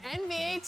NBA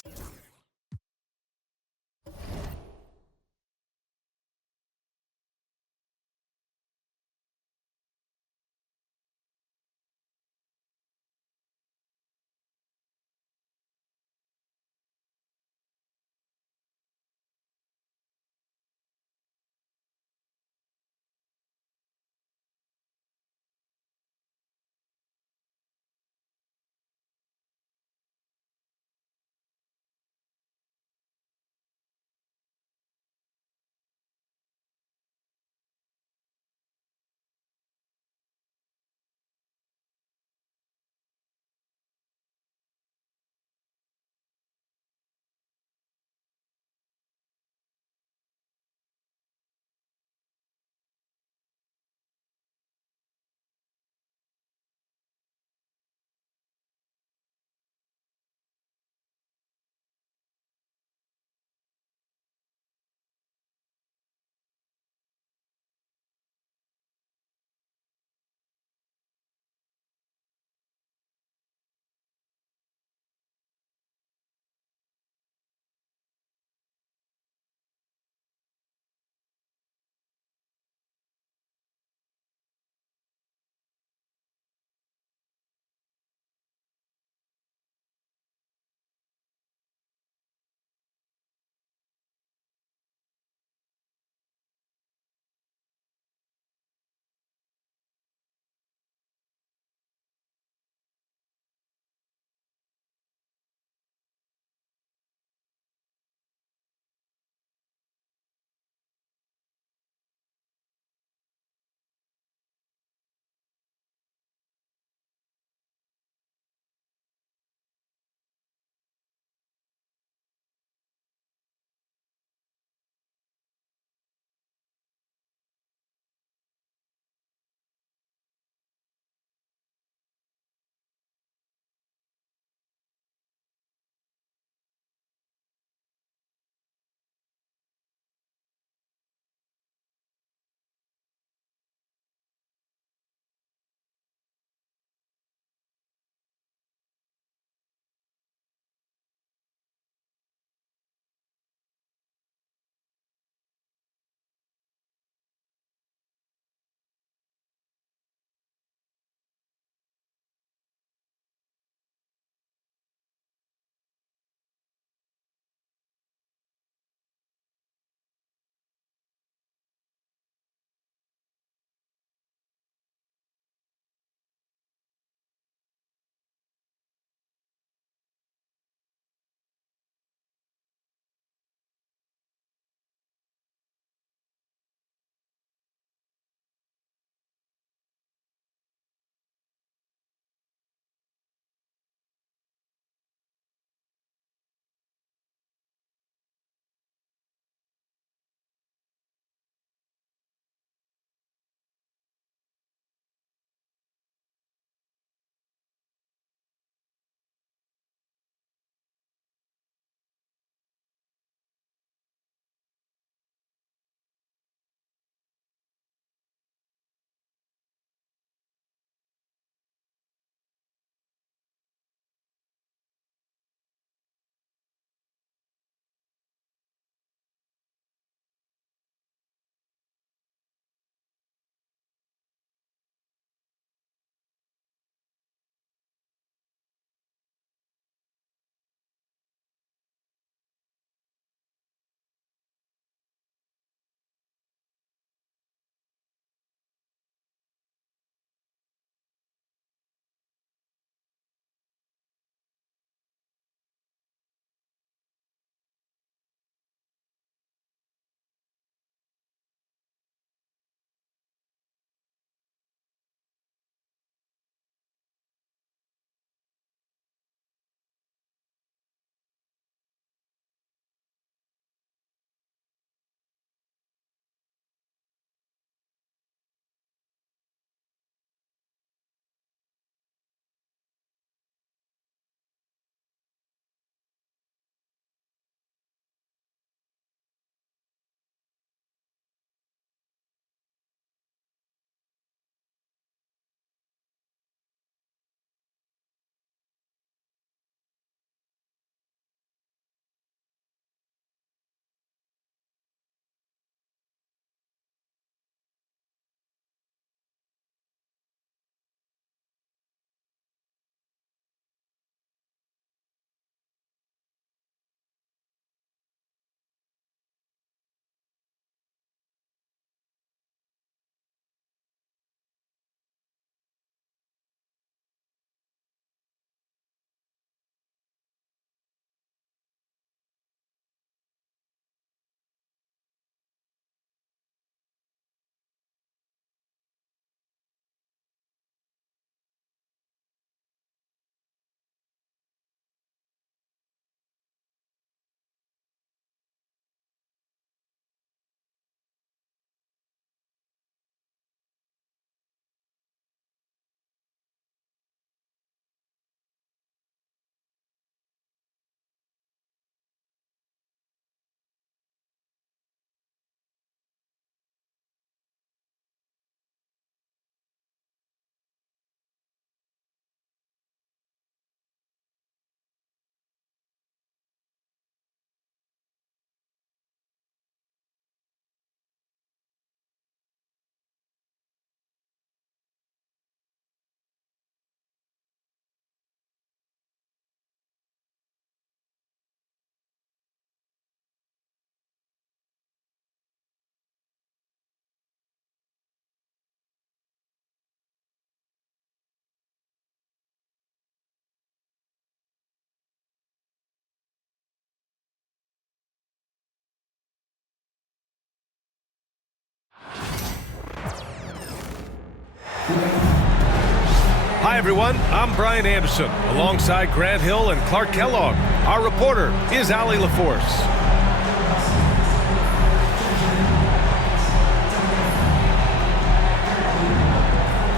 Hi, everyone. I'm Brian Anderson, alongside Grant Hill and Clark Kellogg. Our reporter is Allie LaForce.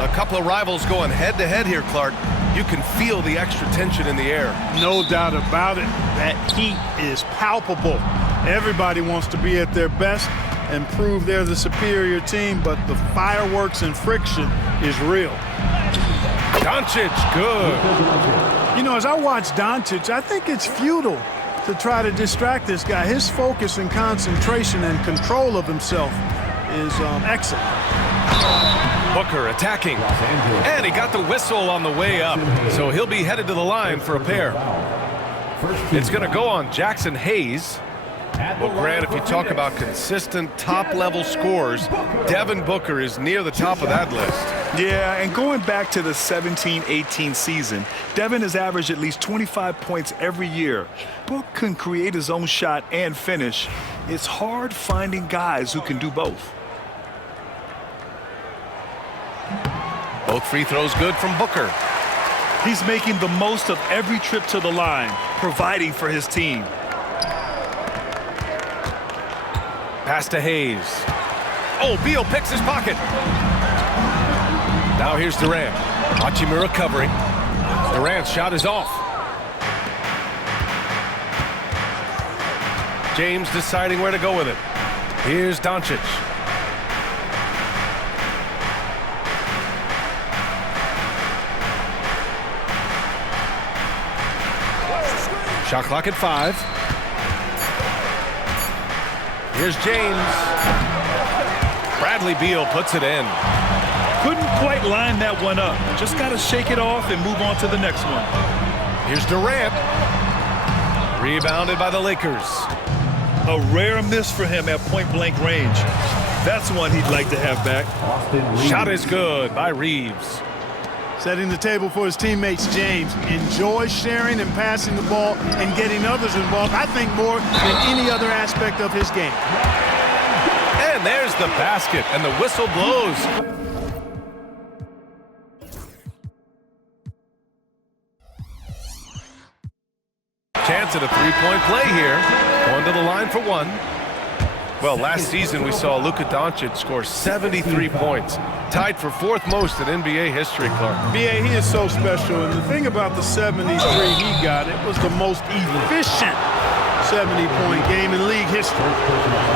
A couple of rivals going head-to-head here, Clark. You can feel the extra tension in the air. No doubt about it. That heat is palpable. Everybody wants to be at their best and prove they're the superior team, but the fireworks and friction is real. Doncic, good. You know, as I watch Doncic, I think it's futile to try to distract this guy. His focus and concentration and control of himself is excellent. Booker attacking, and he got the whistle on the way up, so he'll be headed to the line for a pair. It's going to go on Jackson Hayes. Well, Grant, if you talk about consistent top-level scores, Devin Booker is near the top of that list. Yeah, and going back to the 17-18 season, Devin has averaged at least 25 points every year. Book can create his own shot and finish. It's hard finding guys who can do both. Both free throws good from Booker. He's making the most of every trip to the line, providing for his team. Pass to Hayes. Oh, Beal picks his pocket. Now here's Durant. Hachimura covering. Durant's shot is off. James deciding where to go with it. Here's Doncic. Shot clock at 5. Here's James. Bradley Beal puts it in. Couldn't quite line that one up. Just got to shake it off and move on to the next one. Here's Durant. Rebounded by the Lakers. A rare miss for him at point-blank range. That's one he'd like to have back. Shot is good by Reeves. Setting the table for his teammates, James enjoys sharing and passing the ball and getting others involved, I think, more than any other aspect of his game. And there's the basket, and the whistle blows. Chance at a three-point play here. Going to the line for one. Well, last season we saw Luka Doncic score 73 points. Tied for fourth most in NBA history, Clark. B.A., he is so special. And the thing about the 73 he got, it was the most efficient 70-point game in league history.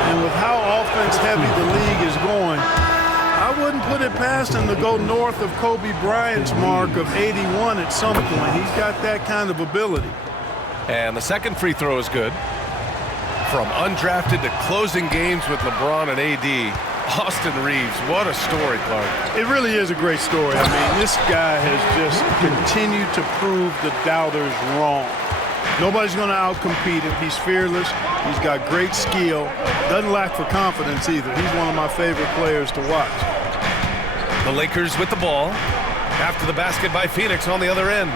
And with how offense-heavy the league is going, I wouldn't put it past him to go north of Kobe Bryant's mark of 81 at some point. He's got that kind of ability. And the second free throw is good. From undrafted to closing games with LeBron and AD, Austin Reeves, what a story, Clark. It really is a great story. I mean, this guy has just continued to prove the doubters wrong. Nobody's going to outcompete him. He's fearless. He's got great skill. Doesn't lack for confidence either. He's one of my favorite players to watch. The Lakers with the ball. After the basket by Phoenix on the other end.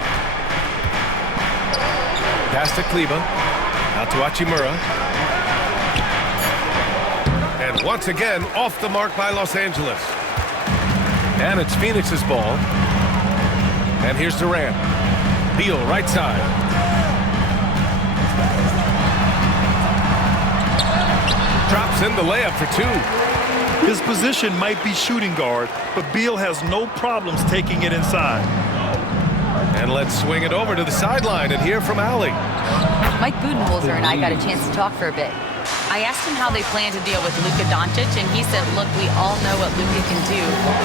Pass to Kleber. Out to Hachimura. And once again, off the mark by Los Angeles. And it's Phoenix's ball. And here's Durant. Beal, right side. Drops in the layup for two. His position might be shooting guard, but Beal has no problems taking it inside. And let's swing it over to the sideline and hear from Allie. Mike Budenholzer and I got a chance to talk for a bit. I asked him how they plan to deal with Luka Doncic, and he said, look, we all know what Luka can do.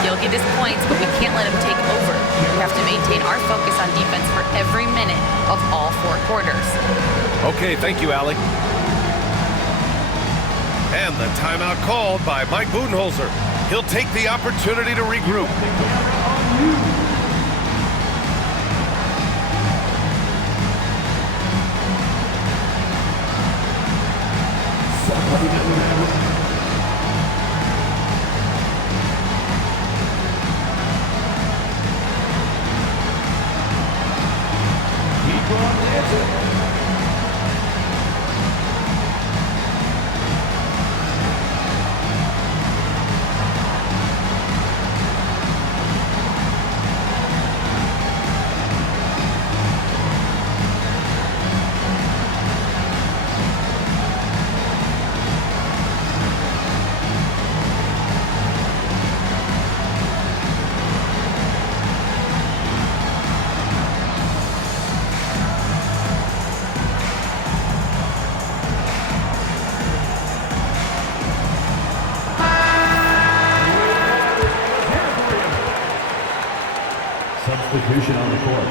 He'll get his points, but we can't let him take over. We have to maintain our focus on defense for every minute of all 4 quarters. Okay, thank you, Allie. And the timeout called by Mike Budenholzer. He'll take the opportunity to regroup. substitution on the court.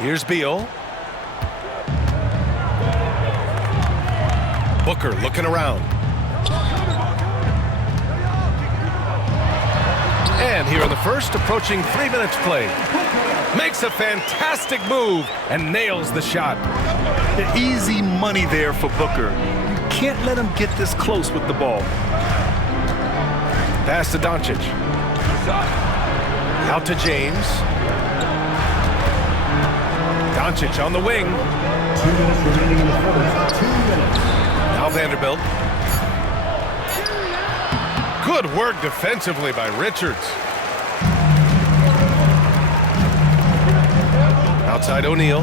Here's Beal. Booker looking around. And here in the first, approaching 3 minutes play. Makes a fantastic move and nails the shot. The easy money there for Booker. You can't let him get this close with the ball. Pass to Doncic. Out to James. Doncic on the wing. 2 minutes remaining in the first. 2 minutes. Now Vanderbilt. Good work defensively by Richards. Outside O'Neal.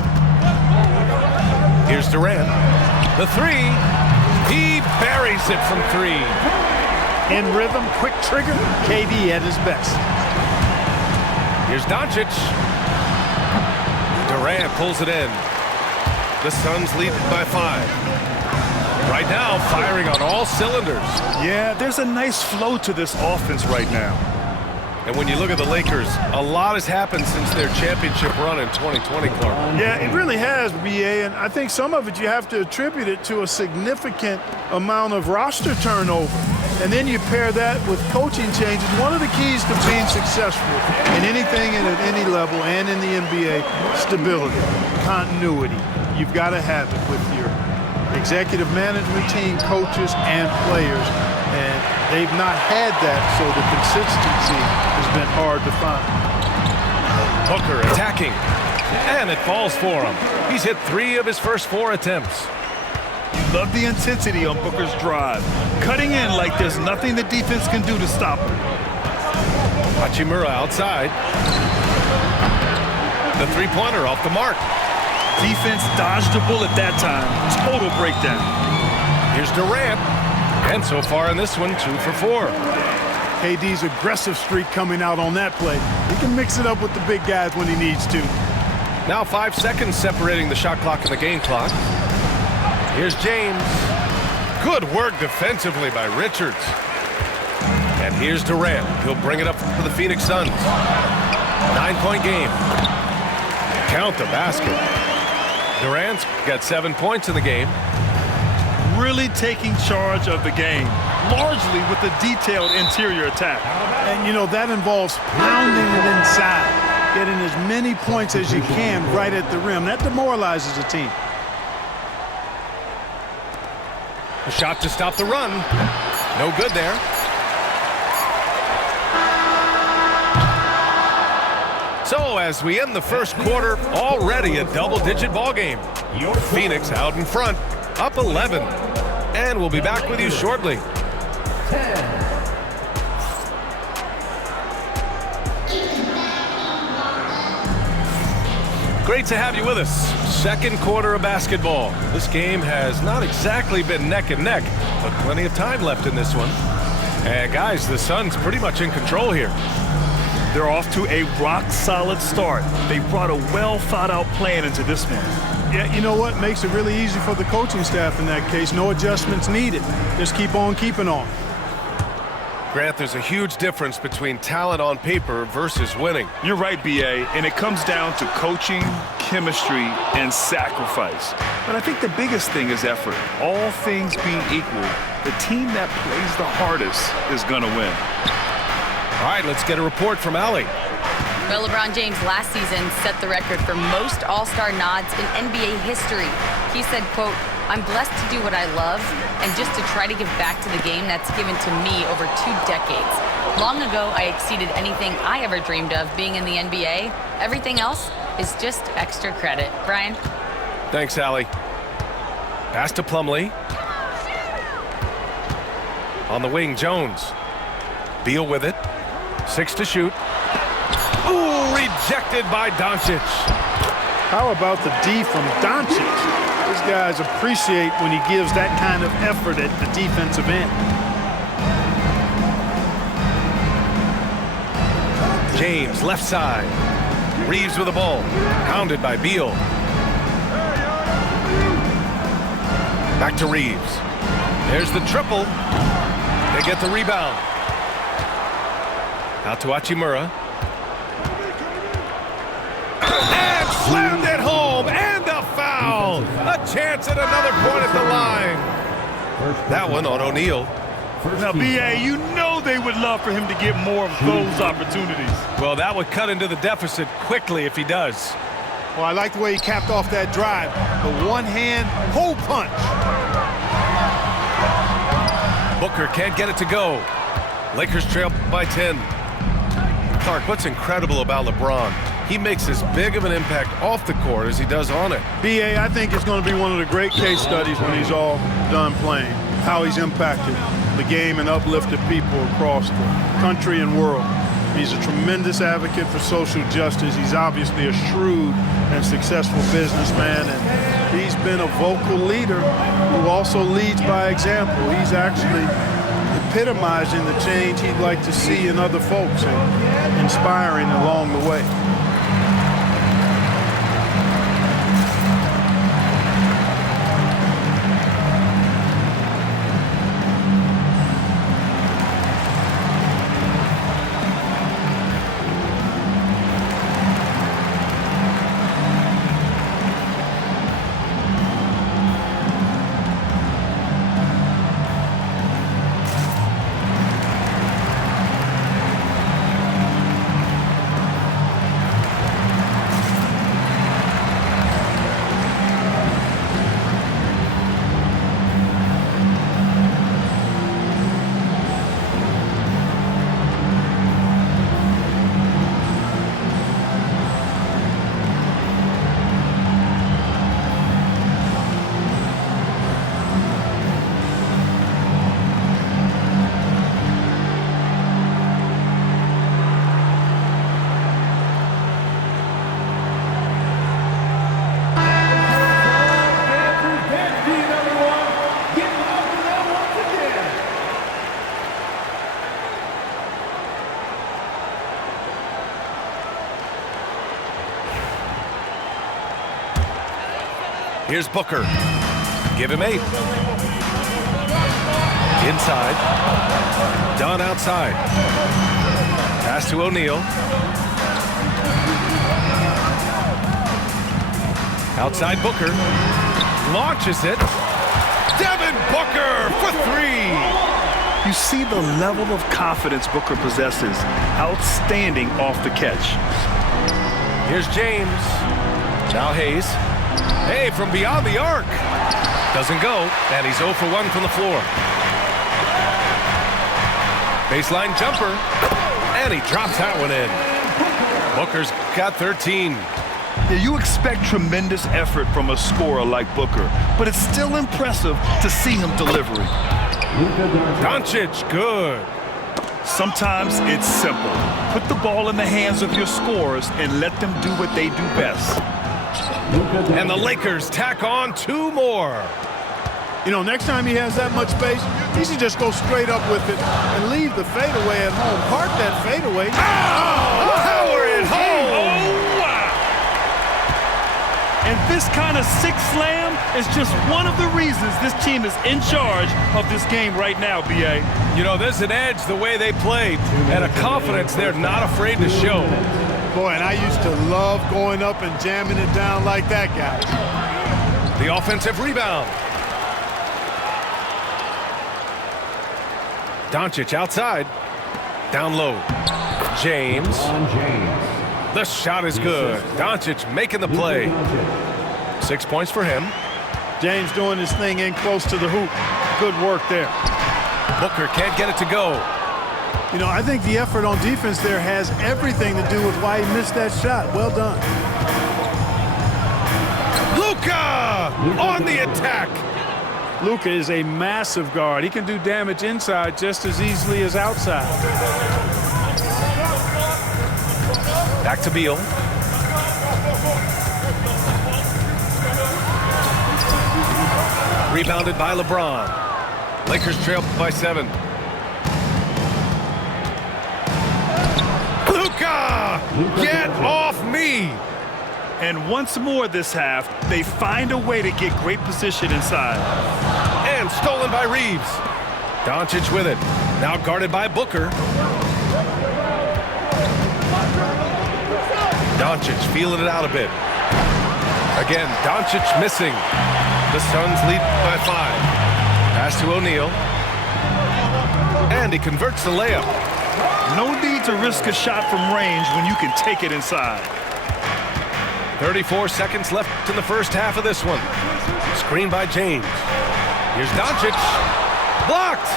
Here's Durant. The three. He buries it from three. In rhythm, quick trigger, KD at his best. Here's Doncic. Durant pulls it in. The Suns lead by 5. Right now, firing on all cylinders. Yeah, there's a nice flow to this offense right now. And when you look at the Lakers, a lot has happened since their championship run in 2020, Clark. Yeah, it really has, BA, and I think some of it you have to attribute it to a significant amount of roster turnover. And then you pair that with coaching changes. One of the keys to being successful in anything and at any level and in the NBA, stability, continuity. You've got to have it with your executive management team, coaches, and players. And they've not had that, so the consistency has been hard to find. Booker attacking, and it falls for him. He's hit 3 of his first 4 attempts. You love the intensity on Booker's drive. Cutting in like there's nothing the defense can do to stop him. Hachimura outside. The three-pointer off the mark. Defense dodged a bullet that time. Total breakdown. Here's Durant. And so far in this one, 2 for 4. KD's aggressive streak coming out on that play. He can mix it up with the big guys when he needs to. Now 5 seconds separating the shot clock and the game clock. Here's James. Good work defensively by Richards. And here's Durant. He'll bring it up for the Phoenix Suns. 9-point game. Count the basket. Durant's got 7 points in the game. Really taking charge of the game, largely with a detailed interior attack. And, you know, that involves pounding it inside, getting as many points as you can right at the rim. That demoralizes a team. A shot to stop the run. No good there. So as we end the first quarter, already a double-digit ball game. Phoenix out in front, up 11. And we'll be back with you shortly. Great to have you with us. Second quarter of basketball. This game has not exactly been neck and neck, but plenty of time left in this one. And guys, the Suns pretty much in control here. They're off to a rock-solid start. They brought a well-thought-out plan into this one. Yeah, you know what? Makes it really easy for the coaching staff in that case. No adjustments needed. Just keep on keeping on. Grant, there's a huge difference between talent on paper versus winning. You're right, B.A., and it comes down to coaching, chemistry, and sacrifice. But I think the biggest thing is effort. All things being equal, the team that plays the hardest is going to win. All right, let's get a report from Allie. Well, LeBron James last season set the record for most All-Star nods in NBA history. He said, quote, "I'm blessed to do what I love and just to try to give back to the game that's given to me over 2 decades. Long ago, I exceeded anything I ever dreamed of being in the NBA. Everything else is just extra credit." Brian? Thanks, Allie. Pass to Plumlee. On the wing, Jones. Beal with it. 6 to shoot. Ooh, rejected by Doncic. How about the D from Doncic? These guys appreciate when he gives that kind of effort at the defensive end. James, left side. Reeves with the ball. Pounded by Beal. Back to Reeves. There's the triple. They get the rebound. Out to Hachimura. And slammed it home. And a foul. A chance at another point at the line. That one on O'Neal. Now, B.A., you know they would love for him to get more of those opportunities. Well, that would cut into the deficit quickly if he does. Well, I like the way he capped off that drive. The one-hand hole punch. Booker can't get it to go. Lakers trail by 10. Clark, what's incredible about LeBron? He makes as big of an impact off the court as he does on it. B.A., I think it's going to be one of the great case studies when he's all done playing. How he's impacted the game and uplifted people across the country and world. He's a tremendous advocate for social justice. He's obviously a shrewd and successful businessman, and he's been a vocal leader who also leads by example. He's actually epitomizing the change he'd like to see in other folks and inspiring along the way. Here's Booker. Give him 8. Inside. Dunn outside. Pass to O'Neal. Outside Booker. Launches it. Devin Booker for 3. You see the level of confidence Booker possesses. Outstanding off the catch. Here's James. Now Hayes. Hey, from beyond the arc. Doesn't go, and he's 0 for 1 from the floor. Baseline jumper, and he drops that one in. Booker's got 13. Yeah, you expect tremendous effort from a scorer like Booker, but it's still impressive to see him delivering. Doncic, good. Sometimes it's simple. Put the ball in the hands of your scorers and let them do what they do best. And the Lakers tack on 2 more. You know, next time he has that much space, he should just go straight up with it and leave the fadeaway at home. Park that fadeaway. Power it home! Oh, wow! And this kind of sick slam is just one of the reasons this team is in charge of this game right now, B.A. You know, there's an edge the way they played and a confidence they're not afraid to show. Boy, and I used to love going up and jamming it down like that guy. The offensive rebound. Doncic outside. Down low. James. The shot is good. Doncic making the play. 6 points for him. James doing his thing in close to the hoop. Good work there. Booker can't get it to go. You know, I think the effort on defense there has everything to do with why he missed that shot. Well done. Luka on the attack. Luka is a massive guard. He can do damage inside just as easily as outside. Back to Beal. Rebounded by LeBron. Lakers trail by 7. Luka! Get off me! And once more this half, they find a way to get great position inside. And and stolen by Reeves. Doncic with it. Now guarded by Booker. Doncic feeling it out a bit. Again, Doncic missing. The Suns lead by 5. Pass to O'Neal. And he converts the layup. No need to risk a shot from range when you can take it inside. 34 seconds left in the first half of this one. Screen by James. Here's Doncic. Blocked.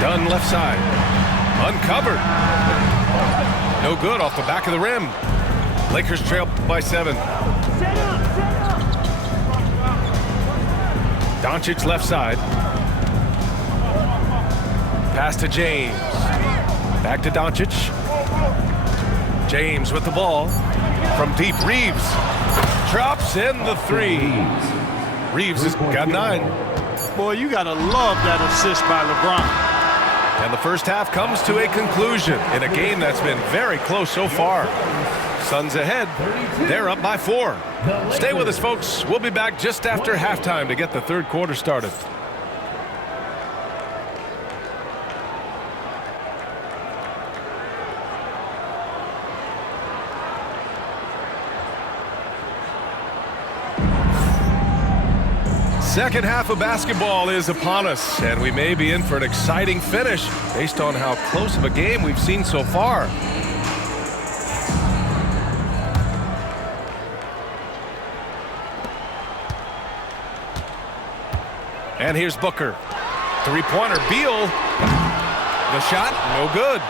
Dunn left side. Uncovered. No good off the back of the rim. Lakers trail by 7. Doncic left side. Pass to James. Back to Doncic. James with the ball. From deep, Reeves. Drops in the 3. Reeves has got 9. Boy, you got to love that assist by LeBron. And the first half comes to a conclusion in a game that's been very close so far. Suns ahead. They're up by 4. Stay with us, folks. We'll be back just after halftime to get the third quarter started. Second half of basketball is upon us, and we may be in for an exciting finish based on how close of a game we've seen so far. And here's Booker. Three-pointer, Beal. The shot, no good.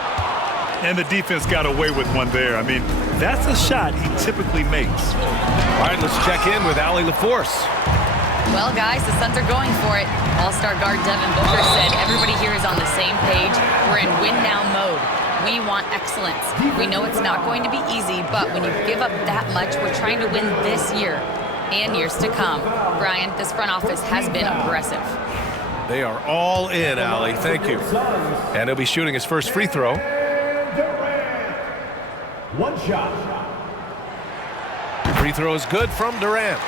And the defense got away with one there. I mean, that's a shot he typically makes. All right, let's check in with Allie LaForce. Well, guys, the Suns are going for it. All-star guard Devin Booker said everybody here is on the same page. We're in win-now mode. We want excellence. We know it's not going to be easy, but when you give up that much, we're trying to win this year and years to come. Brian, this front office has been aggressive. They are all in, Allie. Thank you. And he'll be shooting his first free throw. One shot. Free throw is good from Durant.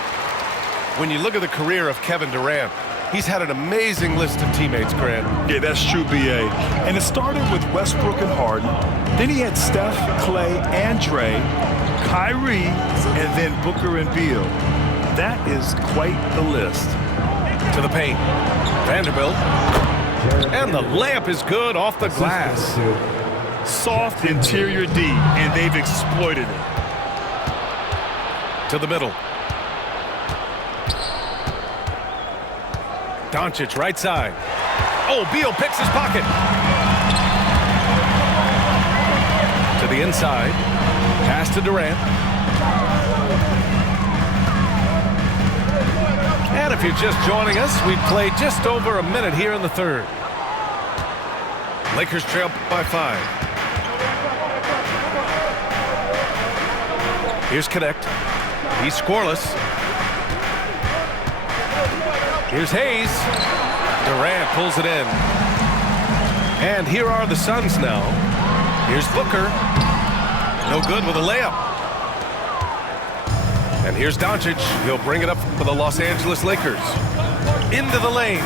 When you look at the career of Kevin Durant, he's had an amazing list of teammates, Grant. Yeah, that's true, B.A. And it started with Westbrook and Harden. Then he had Steph, Clay, and Dre, Kyrie, and then Booker and Beal. That is quite the list. To the paint. Vanderbilt. And the layup is good off the glass. Soft interior D, and they've exploited it. To the middle. Doncic, right side. Oh, Beal picks his pocket. To the inside. Pass to Durant. And if you're just joining us, we've played just over a minute here in the third. Lakers trail by 5. Here's Connect. He's scoreless. Here's Hayes. Durant pulls it in. And here are the Suns now. Here's Booker. No good with a layup. And here's Doncic. He'll bring it up for the Los Angeles Lakers. Into the lane.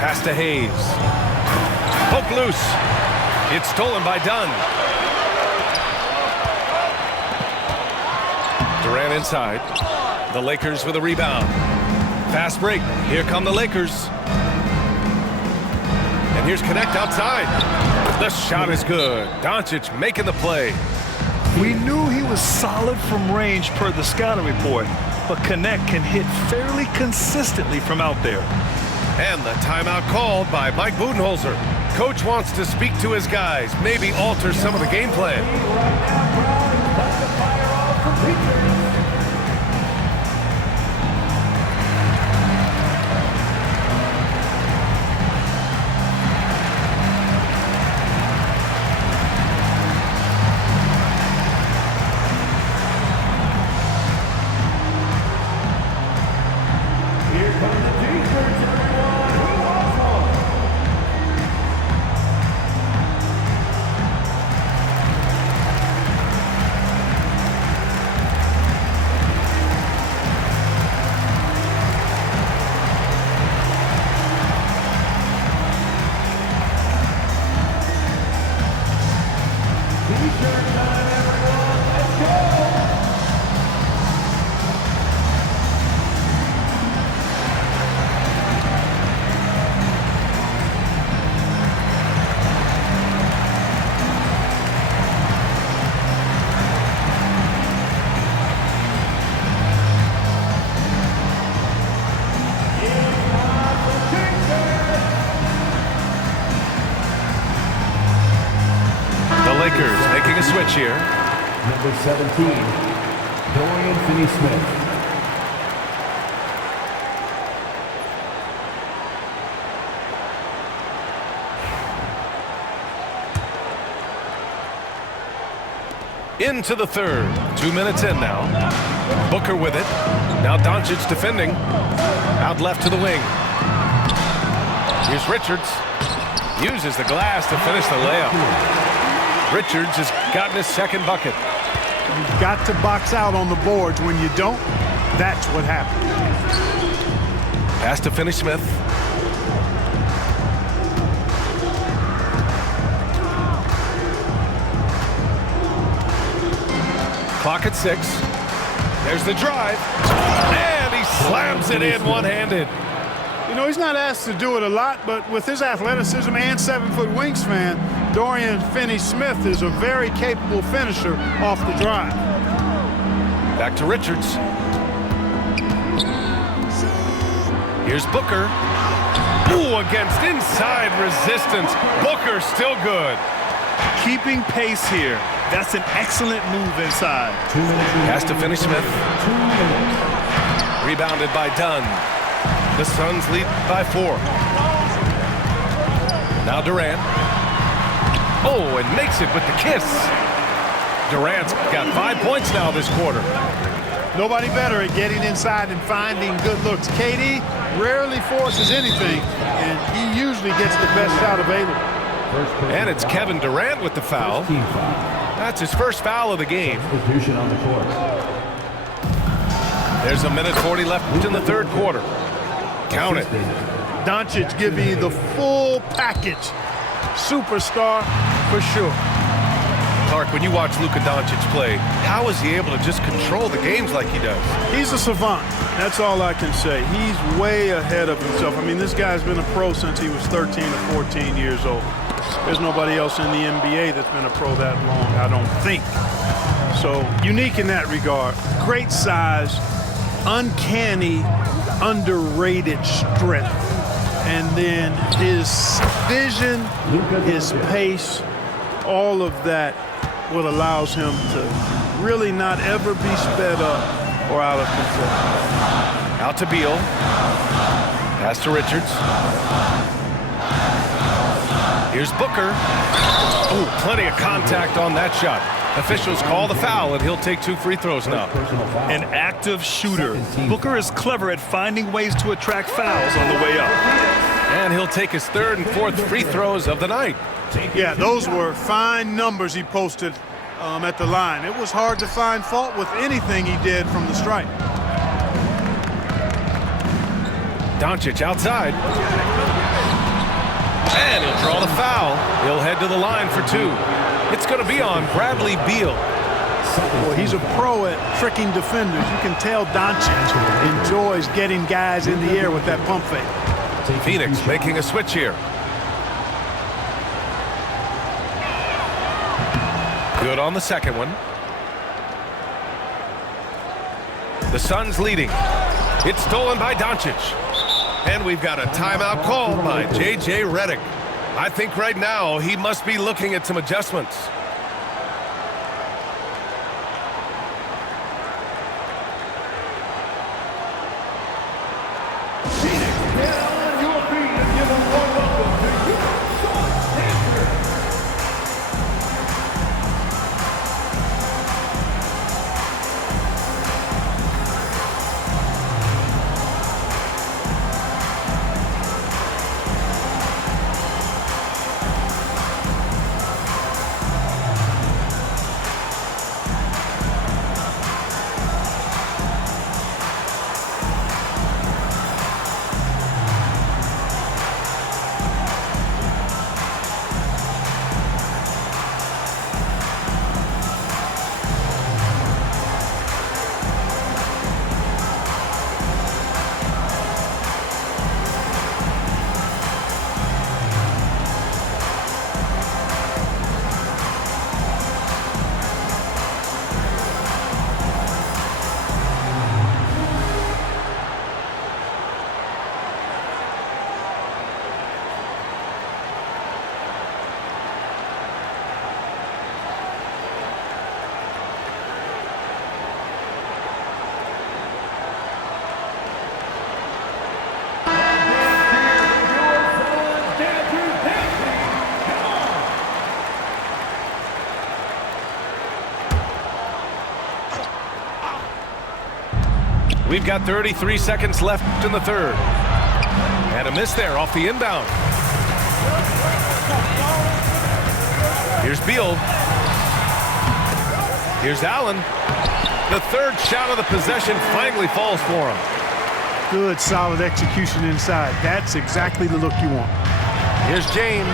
Pass to Hayes. Poke loose. It's stolen by Dunn. Durant inside. The Lakers with a rebound. Fast break. Here come the Lakers. And here's Connect outside. The shot is good. Doncic making the play. We knew he was solid from range per the scouting report, but Connect can hit fairly consistently from out there. And the timeout called by Mike Budenholzer. Coach wants to speak to his guys, maybe alter some of the game plan. switch here. Number 17, Dorian Finney-Smith. Into the third. 2 minutes in now. Booker with it. Now Doncic defending. Out left to the wing. Here's Richards. Uses the glass to finish the layup. Richards has gotten his second bucket. You've got to box out on the boards. When you don't, that's what happens. Pass to Finney-Smith. Clock at 6. There's the drive. And he slams it in one-handed. You know, he's not asked to do it a lot, but with his athleticism and 7-foot wingspan, Dorian Finney-Smith is a very capable finisher off the drive. Back to Richards. Here's Booker. Ooh, against inside resistance. Booker still good. Keeping pace here. That's an excellent move inside. 2 minutes. Pass to Finney-Smith. 2 minutes. Rebounded by Dunn. The Suns lead by 4. Now Durant. Oh, and makes it with the kiss. Durant's got 5 points now this quarter. Nobody better at getting inside and finding good looks. KD rarely forces anything, and he usually gets the best shot available. And it's Kevin Durant with the foul. Team foul. That's his first foul of the game. Substitution on the court. There's 1:40 left in the third quarter. Count it. Doncic giving you the full package. Superstar for sure. Clark, when you watch Luka Doncic play, how is he able to just control the games like he does? He's a savant. That's all I can say. He's way ahead of himself. I mean, this guy's been a pro since he was 13 or 14 years old. There's nobody else in the NBA that's been a pro that long, I don't think. So, unique in that regard. Great size, uncanny, underrated strength. And then his vision, his pace, all of that what allows him to really not ever be sped up or out of control. Out to Beal. Pass to Richards. Here's Booker. Oh, plenty of contact on that shot. Officials call the foul, and he'll take 2 free throws now. An active shooter. Booker is clever at finding ways to attract fouls on the way up. And he'll take his 3rd and 4th free throws of the night. Yeah, those were fine numbers he posted at the line. It was hard to find fault with anything he did from the stripe. Doncic outside. And he'll draw the foul. He'll head to the line for 2. It's going to be on Bradley Beal. Boy, he's a pro at tricking defenders. You can tell Doncic enjoys getting guys in the air with that pump fake. Phoenix making a switch here. Good on the second one. The Suns leading. It's stolen by Doncic. And we've got a timeout called by J.J. Redick. I think right now he must be looking at some adjustments. We've got 33 seconds left in the third. And a miss there off the inbound. Here's Beal. Here's Allen. The third shot of the possession finally falls for him. Good, solid execution inside. That's exactly the look you want. Here's James.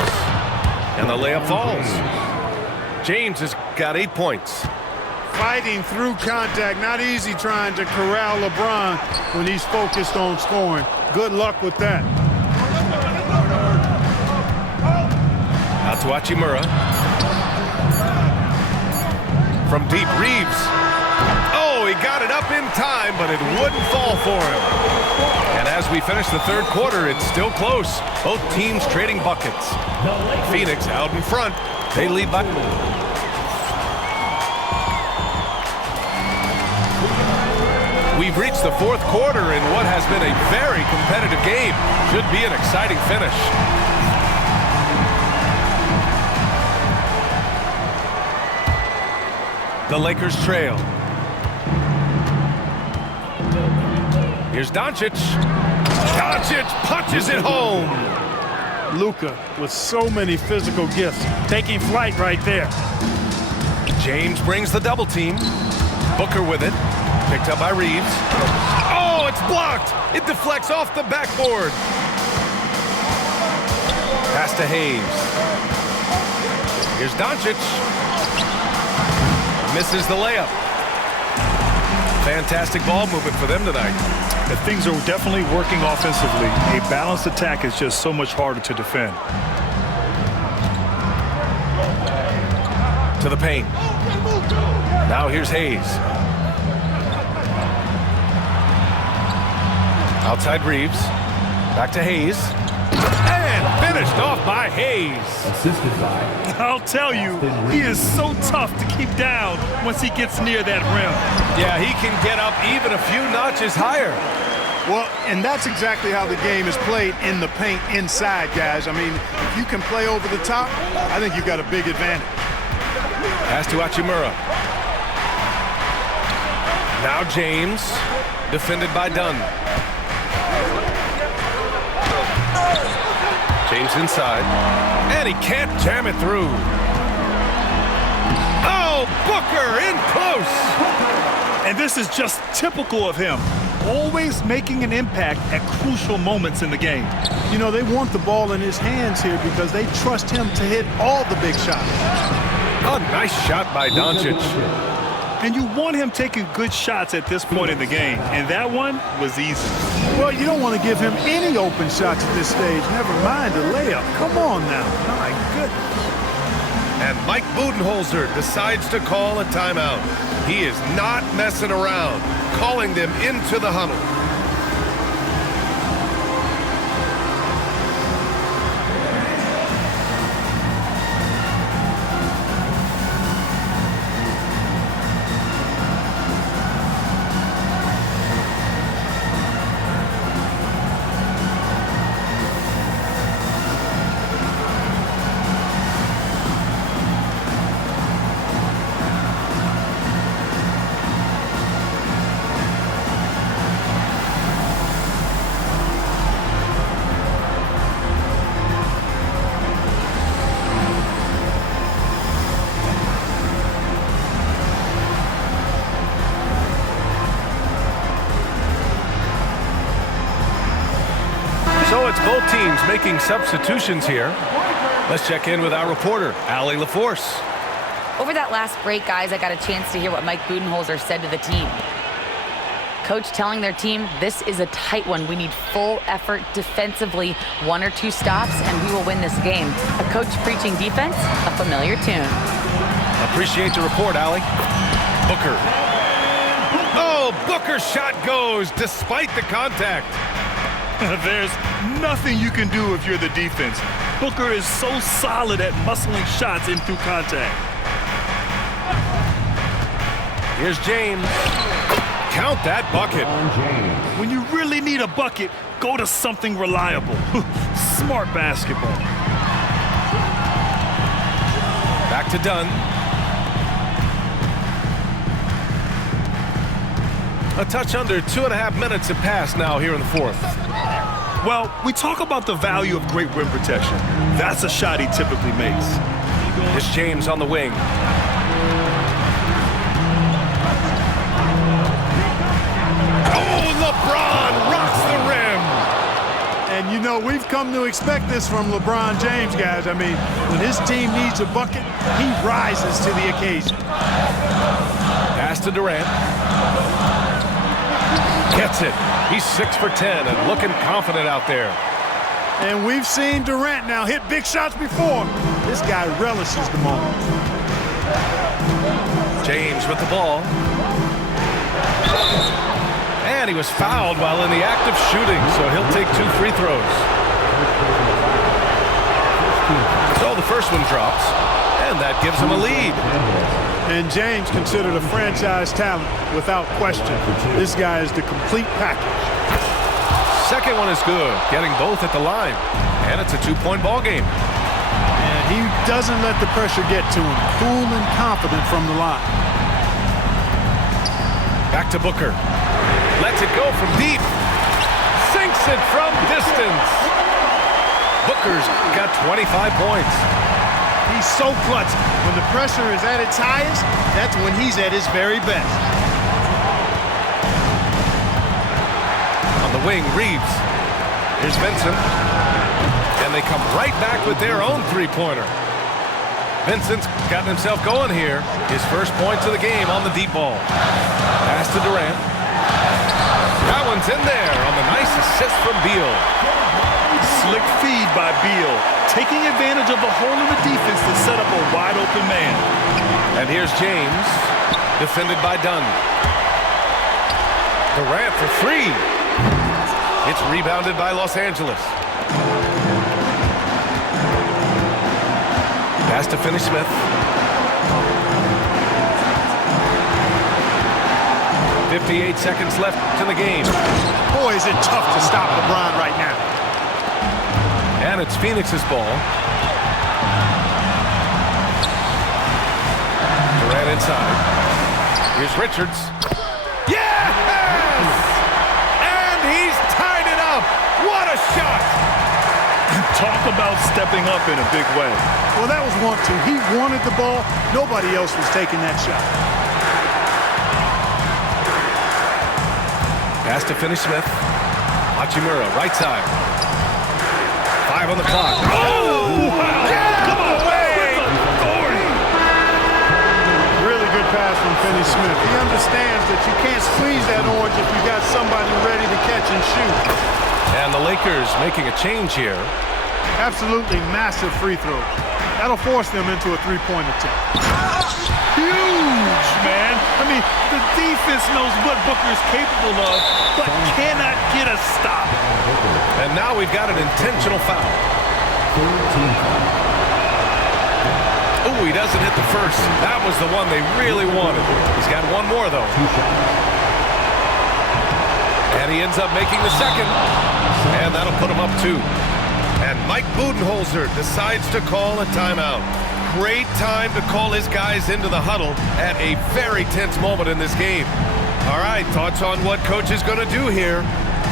And the layup falls. James has got 8 points. Fighting through contact. Not easy trying to corral LeBron when he's focused on scoring. Good luck with that. Out to Hachimura. From deep, Reeves. Oh, he got it up in time, but it wouldn't fall for him. And as we finish the third quarter, it's still close. Both teams trading buckets. Phoenix out in front. They lead by... We've reached the fourth quarter in what has been a very competitive game. Should be an exciting finish. The Lakers trail. Here's Doncic. Doncic punches it home. Luka with so many physical gifts. Taking flight right there. James brings the double team. Booker with it. Picked up by Reeves. Oh, it's blocked. It deflects off the backboard. Pass to Hayes. Here's Doncic. Misses the layup. Fantastic ball movement for them tonight. And things are definitely working offensively. A balanced attack is just so much harder to defend. To the paint. Now here's Hayes. Outside Reeves. Back to Hayes. And finished off by Hayes. Assisted by. I'll tell you, he is so tough to keep down once he gets near that rim. Yeah, he can get up even a few notches higher. Well, and that's exactly how the game is played in the paint inside, guys. I mean, if you can play over the top, I think you've got a big advantage. Pass to Hachimura. Now James, defended by Dunn. James inside, and he can't jam it through. Oh, Booker in close. And this is just typical of him. Always making an impact at crucial moments in the game. You know, they want the ball in his hands here because they trust him to hit all the big shots. A nice shot by Doncic. And you want him taking good shots at this point in the game. And that one was easy. Well, you don't want to give him any open shots at this stage. Never mind a layup. Come on now. My goodness. And Mike Budenholzer decides to call a timeout. He is not messing around, calling them into the huddle. So it's both teams making substitutions here. Let's check in with our reporter, Allie LaForce. Over that last break, guys, I got a chance to hear what Mike Budenholzer said to the team. Coach telling their team, this is a tight one. We need full effort defensively, 1 or 2 stops, and we will win this game. A coach preaching defense, a familiar tune. Appreciate the report, Allie. Booker. Oh, Booker's shot goes despite the contact. There's nothing you can do if you're the defense. Booker is so solid at muscling shots in through contact. Here's James. Count that bucket. When you really need a bucket, go to something reliable. Smart basketball. Back to Dunn. A touch under 2.5 minutes have passed now here in the fourth. Well, we talk about the value of great rim protection. That's a shot he typically makes. Here's James on the wing. Oh, LeBron rocks the rim. And you know, we've come to expect this from LeBron James, guys. I mean, when his team needs a bucket, he rises to the occasion. Pass to Durant. Gets it. He's 6 for 10 and looking confident out there. And we've seen Durant now hit big shots before. This guy relishes the moment. James with the ball. And he was fouled while in the act of shooting, so he'll take 2 free throws. So the first one drops, and that gives him a lead. And James considered a franchise talent without question. This guy is the complete package. Second one is good, getting both at the line. And it's a 2-point ball game. And he doesn't let the pressure get to him. Cool and confident from the line. Back to Booker. Lets it go from deep. Sinks it from distance. Booker's got 25 points. He's so clutch. When the pressure is at its highest, that's when he's at his very best. On the wing, Reeves. Here's Vincent. And they come right back with their own three-pointer. Vincent's gotten himself going here. His first points of the game on the deep ball. Pass to Durant. That one's in there on the nice assist from Beal. Slick feed by Beal, taking advantage of the hole in the defense to set up a wide-open man. And here's James, defended by Dunn. Durant for 3. It's rebounded by Los Angeles. Pass to Finney-Smith. 58 seconds left in the game. Boy, is it tough to stop LeBron right now. And it's Phoenix's ball. Durant inside. Here's Richards. Yes! And he's tied it up. What a shot! Talk about stepping up in a big way. Well, that was 1-2. He wanted the ball. Nobody else was taking that shot. Pass to Finney-Smith. Hachimura, right side. 5 on the clock. Oh! Yeah! Come away! Really good pass from Finney-Smith. He understands that you can't squeeze that orange if you got somebody ready to catch and shoot. And the Lakers making a change here. Absolutely massive free throw. That'll force them into a three-point attempt. Huge, man. I mean, the defense knows what Booker's capable of, but cannot get a stop. And now we've got an intentional foul. Oh, he doesn't hit the first. That was the one they really wanted. He's got one more, though. And he ends up making the second. And that'll put him up 2. And Mike Budenholzer decides to call a timeout. Great time to call his guys into the huddle at a very tense moment in this game. All right, thoughts on what coach is going to do here?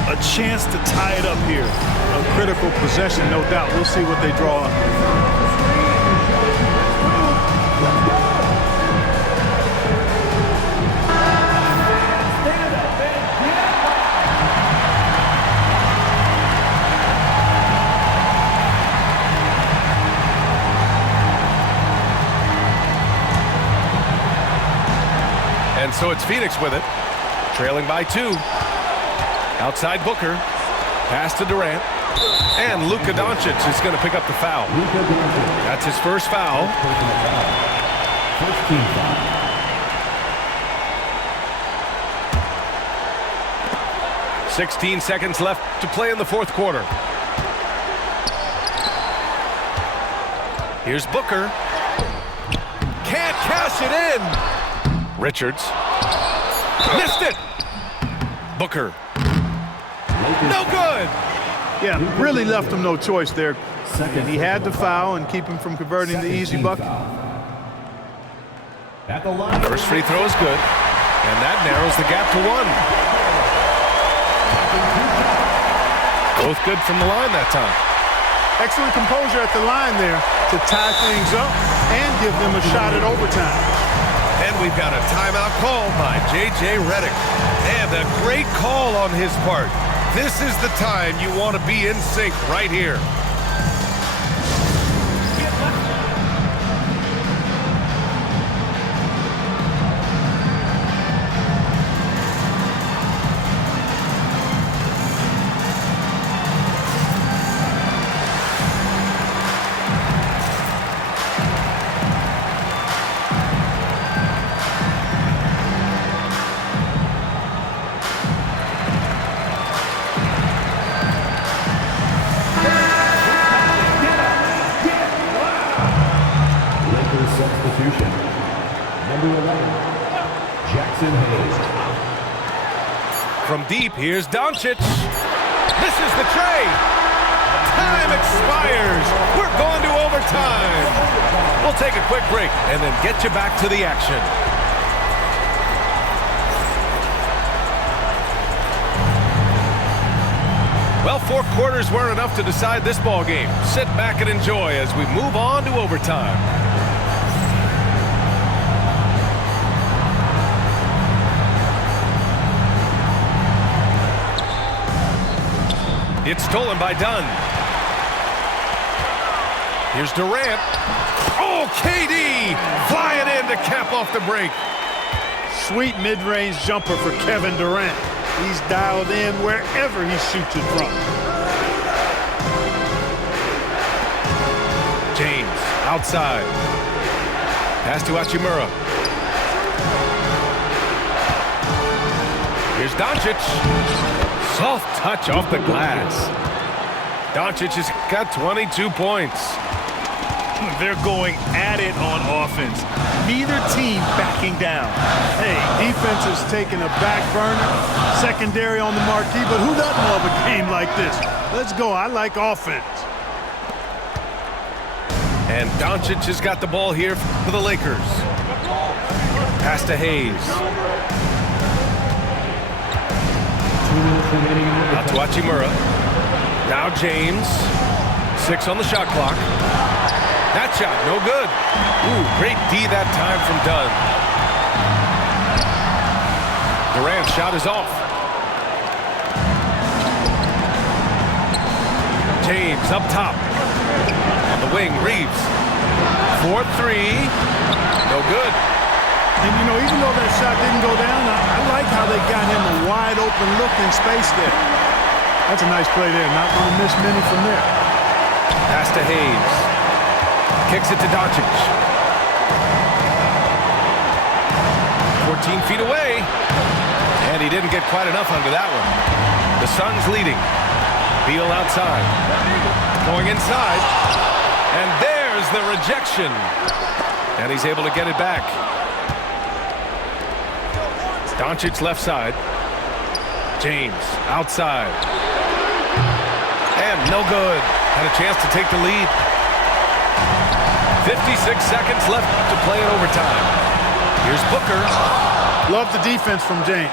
A chance to tie it up here. A critical possession, no doubt. We'll see what they draw up. And so it's Phoenix with it, trailing by 2. Outside Booker, pass to Durant, and Luka Doncic is going to pick up the foul. That's his first foul. First team foul. 16 seconds left to play in the fourth quarter. Here's Booker. Can't cash it in. Richards. Missed it. Booker. No good. Yeah, really left him no choice there. And he had to foul and keep him from converting the easy bucket. At the line. First free throw is good. And that narrows the gap to 1. Both good from the line that time. Excellent composure at the line there to tie things up and give them a shot at overtime. And we've got a timeout call by J.J. Redick. And a great call on his part. This is the time you want to be in sync right here. Substitution. Number 11, Jackson Hayes. From deep, here's Doncic. This is the tray. Time expires. We're going to overtime. We'll take a quick break and then get you back to the action. Well, 4 quarters weren't enough to decide this ball game. Sit back and enjoy as we move on to overtime. It's stolen by Dunn. Here's Durant. Oh, KD flying in to cap off the break. Sweet mid-range jumper for Kevin Durant. He's dialed in wherever he shoots it from. James outside. Pass to Hachimura. Here's Doncic. Soft touch off the glass. Doncic has got 22 points. They're going at it on offense. Neither team backing down. Hey, defense is taking a back burner, secondary on the marquee, but who doesn't love a game like this? Let's go. I like offense. And Doncic has got the ball here for the Lakers. Pass to Hayes. Out to Hachimura. Now James. 6 on the shot clock. That shot, no good. Ooh, great D that time from Dunn. Durant's shot is off. James up top. On the wing, Reeves. 4-3. No good. And, you know, even though that shot didn't go down, I like how they got him a wide open look in space there. That's a nice play there. Not going to miss many from there. Pass to Hayes. Kicks it to Doncic. 14 feet away. And he didn't get quite enough under that one. The Suns leading. Beal outside. Going inside. And there's the rejection. And he's able to get it back. Doncic left side. James outside. And no good. Had a chance to take the lead. 56 seconds left to play in overtime. Here's Booker. Love the defense from James.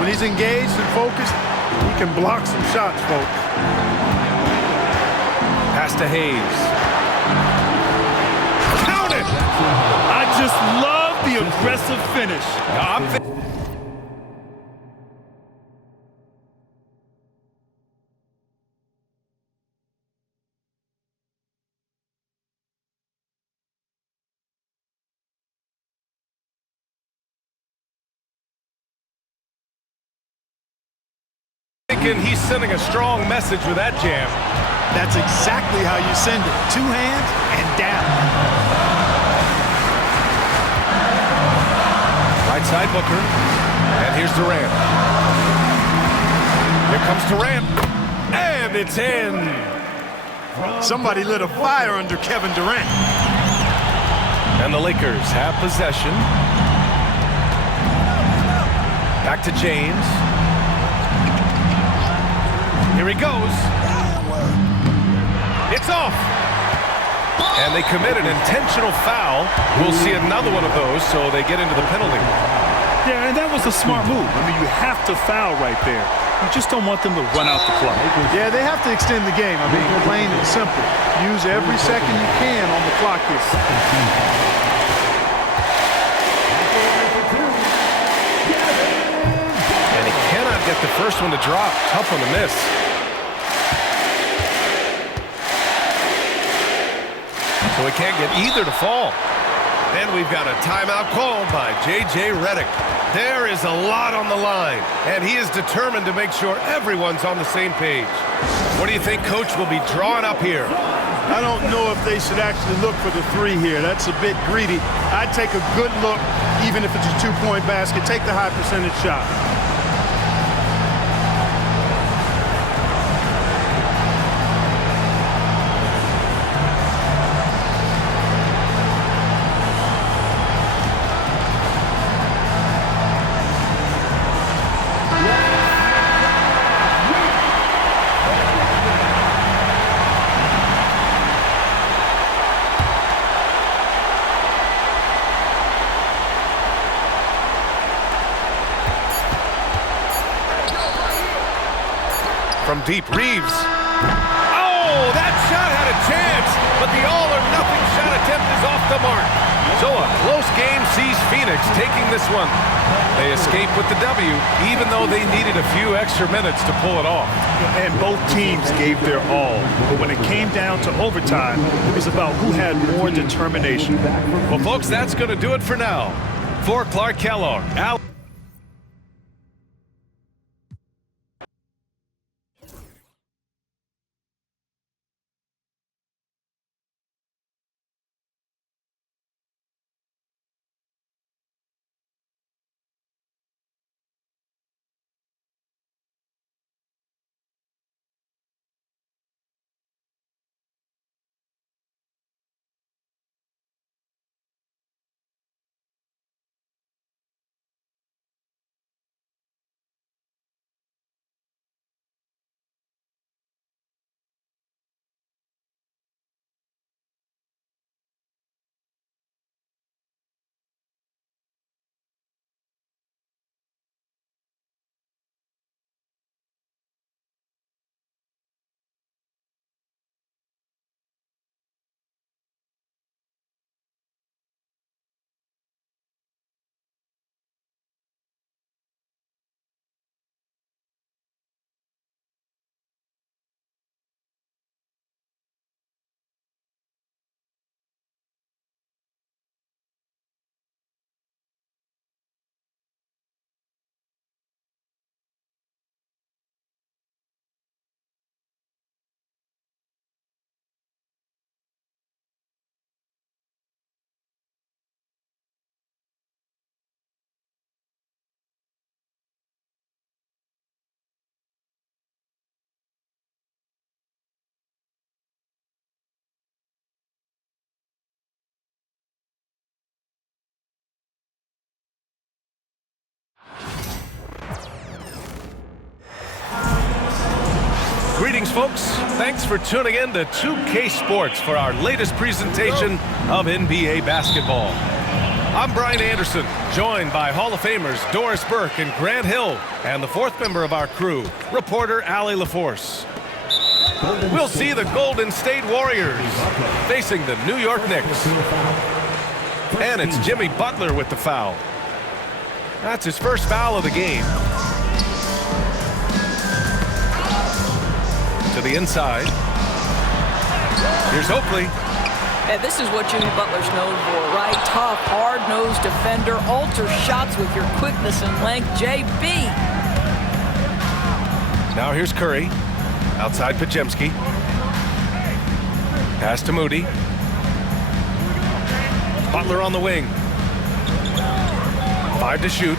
When he's engaged and focused, he can block some shots, folks. Pass to Hayes. Count it! I just love the aggressive finish. He's sending a strong message with that jam. That's exactly how you send it. 2 hands and down. Right side Booker. And here's Durant. Here comes Durant. And it's in. Somebody lit a fire under Kevin Durant. And the Lakers have possession. Back to James. Here he goes. It's off. And they commit an intentional foul. We'll see another one of those, so they get into the penalty. Yeah, and that was a smart move. I mean, you have to foul right there. You just don't want them to run out the clock. Yeah, they have to extend the game. I mean, plain and simple. Use every second you can on the clock here. And he cannot get the first one to drop. Tough one to miss. So he can't get either to fall. And we've got a timeout called by J.J. Redick. There is a lot on the line, and he is determined to make sure everyone's on the same page. What do you think Coach will be drawing up here? I don't know if they should actually look for the three here. That's a bit greedy. I'd take a good look, even if it's a two-point basket. Take the high percentage shot. From deep, Reeves. Oh, that shot had a chance, but the all-or-nothing shot attempt is off the mark. So a close game sees Phoenix taking this one. They escape with the W, even though they needed a few extra minutes to pull it off. And both teams gave their all. But when it came down to overtime, it was about who had more determination. Well, folks, that's going to do it for now. For Clark Kellogg, Greetings, folks. Thanks for tuning in to 2K Sports for our latest presentation of NBA basketball. I'm Brian Anderson, joined by Hall of Famers Doris Burke and Grant Hill, and the fourth member of our crew, reporter Allie LaForce. We'll see the Golden State Warriors facing the New York Knicks. And it's Jimmy Butler with the foul. That's his first foul of the game. To the inside. Here's Oakley. And this is what Jimmy Butler's known for, right? Tough, hard-nosed defender, alter shots with your quickness and length. JB. Now here's Curry. Outside Podziemski. Pass to Moody. Butler on the wing. 5 to shoot.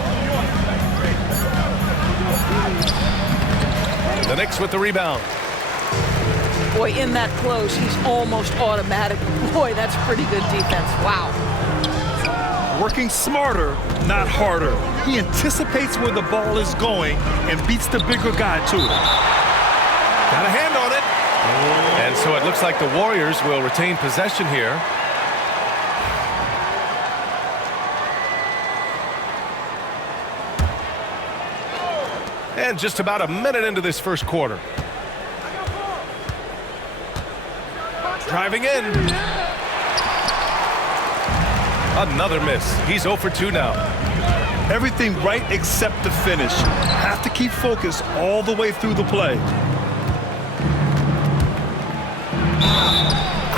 The Knicks with the rebound. Boy, in that close, he's almost automatic. Boy, that's pretty good defense. Wow. Working smarter, not harder. He anticipates where the ball is going and beats the bigger guy to it. Got a hand on it. And so it looks like the Warriors will retain possession here. And just about a minute into this first quarter. Driving in. Another miss. He's 0 for 2 now. Everything right except the finish. Have to keep focus all the way through the play.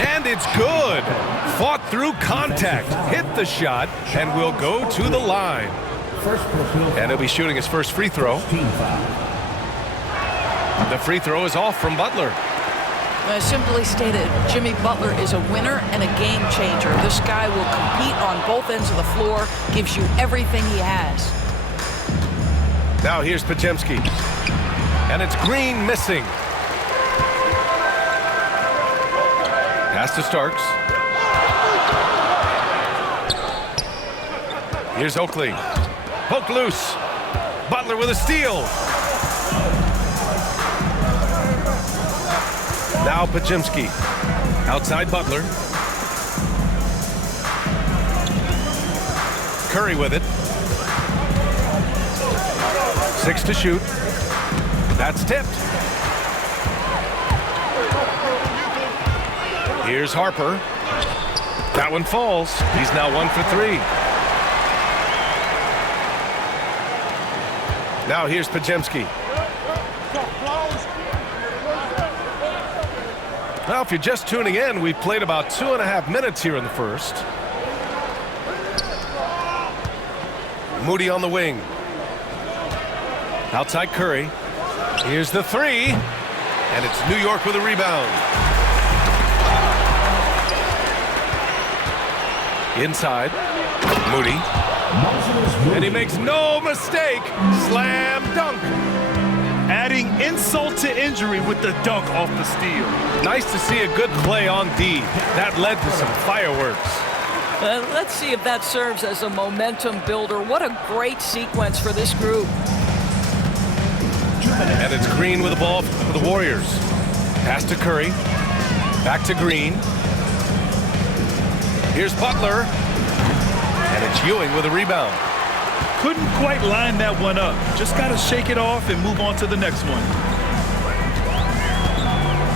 And it's good. Fought through contact. Hit the shot and will go to the line. And he'll be shooting his first free throw. The free throw is off from Butler. Simply stated, Jimmy Butler is a winner and a game changer. This guy will compete on both ends of the floor, gives you everything he has. Now here's Podziemski. And it's Green missing. Pass to Starks. Here's Oakley. Poke loose. Butler with a steal. Now Podziemski. Outside Butler. Curry with it. 6 to shoot. That's tipped. Here's Harper. That one falls. He's now 1 for 3. Now here's Podziemski. Now, if you're just tuning in, we've played about 2.5 minutes here in the first. Moody on the wing. Outside Curry. Here's the 3. And it's New York with a rebound. Inside. Moody. And he makes no mistake. Slam dunk. Adding insult to injury with the dunk off the steal. Nice to see a good play on D. That led to some fireworks. Let's see if that serves as a momentum builder. What a great sequence for this group. And it's Green with the ball for the Warriors. Pass to Curry. Back to Green. Here's Butler. And it's Ewing with a rebound. Couldn't quite line that one up. Just got to shake it off and move on to the next one.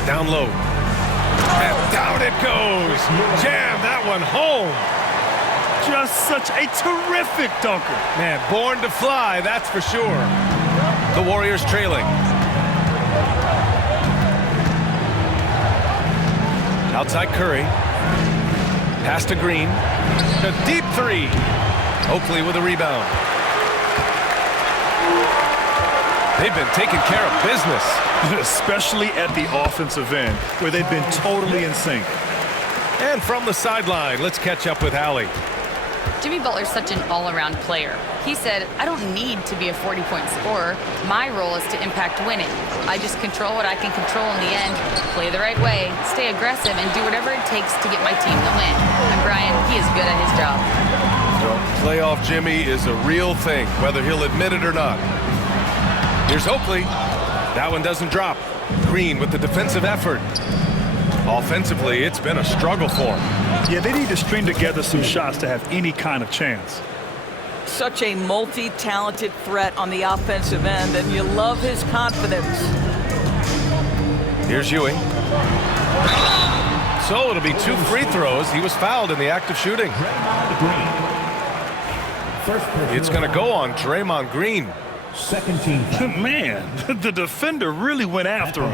Down low. And down it goes. Jam that one home. Just such a terrific dunker. Man, born to fly, that's for sure. The Warriors trailing. Outside Curry. Pass to Green. A deep 3. Oakley with a rebound. They've been taking care of business. Especially at the offensive end, where they've been totally in sync. And from the sideline, let's catch up with Allie. Jimmy Butler's such an all-around player. He said, I don't need to be a 40-point scorer. My role is to impact winning. I just control what I can control in the end, play the right way, stay aggressive, and do whatever it takes to get my team the win. And Brian, he is good at his job. Well, playoff Jimmy is a real thing, whether he'll admit it or not. Here's Oakley. That one doesn't drop. Green with the defensive effort. Offensively, it's been a struggle for him. Yeah, they need to string together some shots to have any kind of chance. Such a multi-talented threat on the offensive end, and you love his confidence. Here's Ewing. So it'll be 2 free throws. He was fouled in the act of shooting. It's going to go on Draymond Green. Second team foul. Man, the defender really went after him.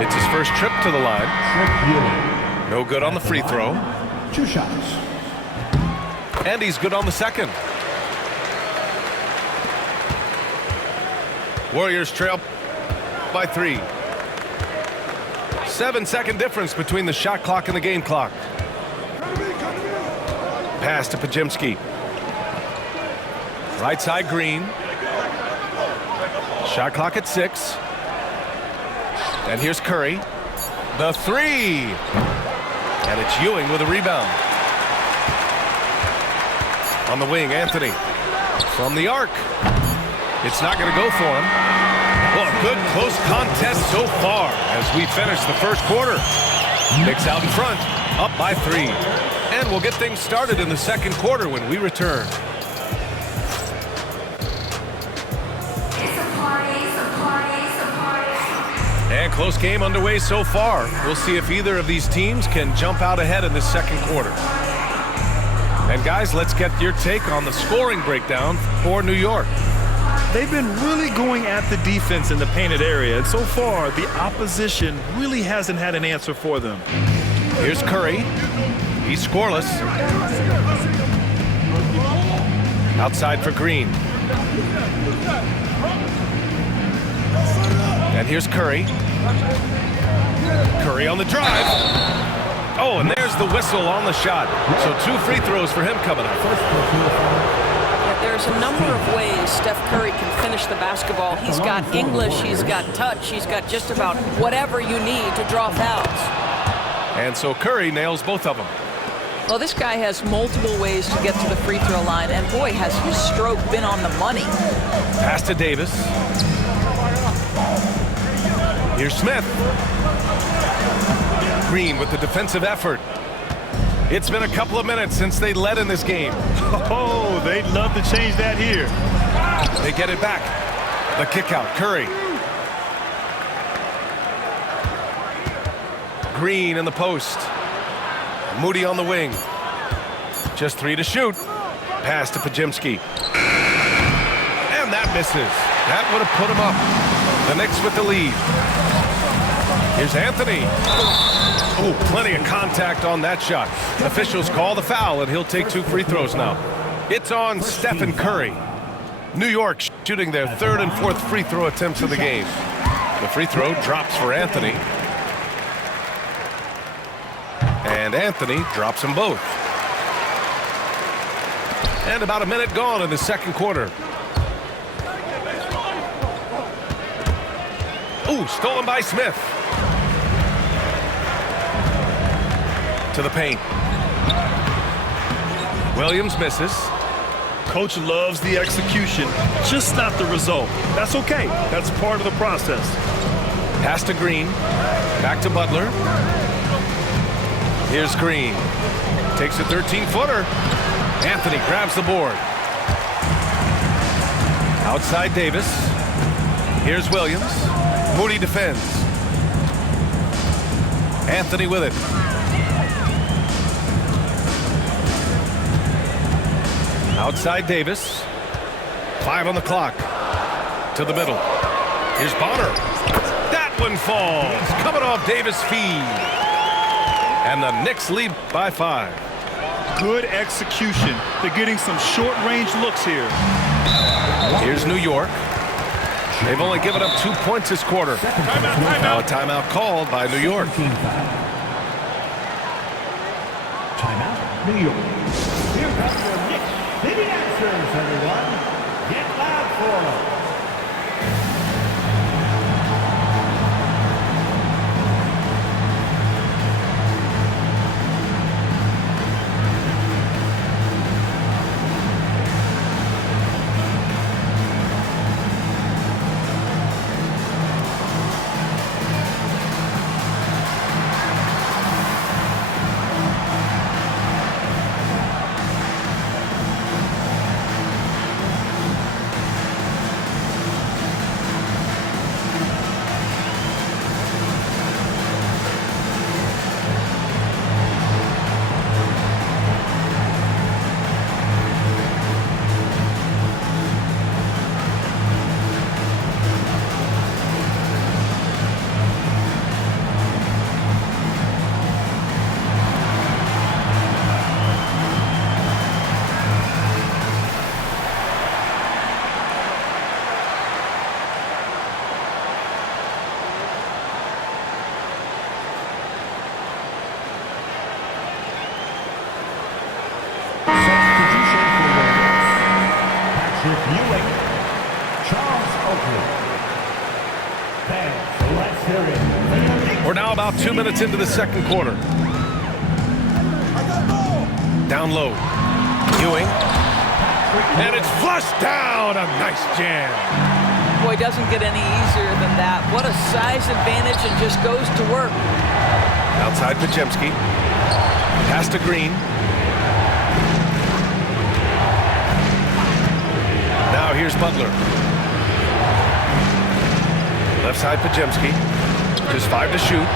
It's his first trip to the line. Trip Ewing. No good on the free throw. 2 shots. And he's good on the second. Warriors trail by 3. 7-second difference between the shot clock and the game clock. Pass to Podziemski. Right side Green. Shot clock at 6. And here's Curry. The 3. And it's Ewing with a rebound. On the wing, Anthony. From the arc. It's not going to go for him. Well, a good close contest so far as we finish the first quarter. Knicks out in front, up by 3. And we'll get things started in the second quarter when we return. It's a party And close game underway so far. We'll see if either of these teams can jump out ahead in this second quarter. And guys, let's get your take on the scoring breakdown for New York. They've been really going at the defense in the painted area, and so far the opposition really hasn't had an answer for them. Here's Curry. He's scoreless. Outside for Green. And here's Curry. Curry on the drive. Oh, and there's the whistle on the shot. So 2 free throws for him coming up. There's a number of ways Steph Curry can finish the basketball. He's got English, he's got touch, he's got just about whatever you need to draw fouls. And so Curry nails both of them. Well, this guy has multiple ways to get to the free throw line, and boy, has his stroke been on the money. Pass to Davis. Here's Smith. Green with the defensive effort. It's been a couple of minutes since they led in this game. Oh, they'd love to change that here. They get it back. The kick out, Curry. Green in the post. Moody on the wing. Just 3 to shoot. Pass to Podziemski. And that misses. That would have put him up. The Knicks with the lead. Here's Anthony. Oh, plenty of contact on that shot. Officials call the foul, and he'll take 2 free throws now. It's on Stephen Curry. New York shooting their 3rd and 4th free throw attempts of the game. The free throw drops for Anthony. And Anthony drops them both. And about a minute gone in the second quarter. Ooh, stolen by Smith. To the paint. Williams misses. Coach loves the execution, just not the result. That's okay. That's part of the process. Pass to Green. Back to Butler. Here's Green. Takes a 13-footer. Anthony grabs the board. Outside Davis. Here's Williams. Moody defends. Anthony with it. Outside Davis. 5 on the clock. To the middle. Here's Bonner. That one falls. Coming off Davis' feed. And the Knicks lead by 5. Good execution. They're getting some short-range looks here. Here's New York. They've only given up 2 points this quarter. Now a timeout called by New York. Timeout, New York. Here comes your Knicks City Answers, everyone. Get loud for them. We're now about 2 minutes into the second quarter. Down low. Ewing. And it's flushed down. A nice jam. Boy, doesn't get any easier than that. What a size advantage, and just goes to work. Outside Podziemski. Pass to Green. Now here's Butler. Left side Podziemski. Just 5 to shoot.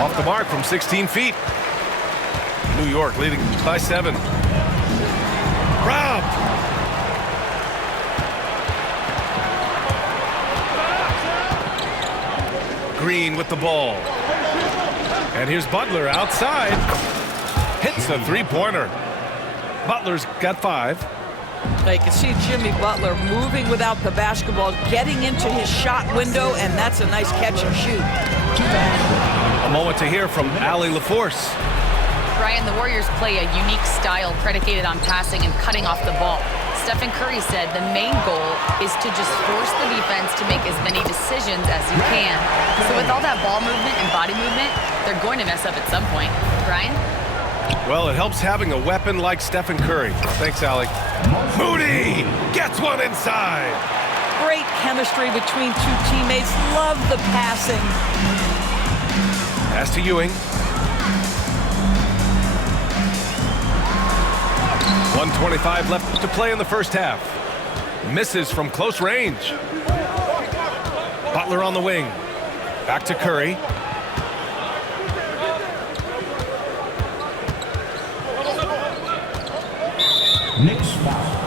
Off the mark from 16 feet. New York leading by 7. Robbed. Green with the ball. And here's Butler outside. Hits the three-pointer. Butler's got 5. Now you can see Jimmy Butler moving without the basketball, getting into his shot window, and that's a nice catch and shoot. A moment to hear from Allie LaForce. Brian, the Warriors play a unique style predicated on passing and cutting off the ball. Stephen Curry said the main goal is to just force the defense to make as many decisions as you can. So with all that ball movement and body movement, they're going to mess up at some point. Brian? Well, it helps having a weapon like Stephen Curry. Thanks, Allie. Moody gets one inside. Great chemistry between two teammates. Love the passing. Pass to Ewing. 1:25 left to play in the first half. Misses from close range. Butler on the wing. Back to Curry. Knicks foul.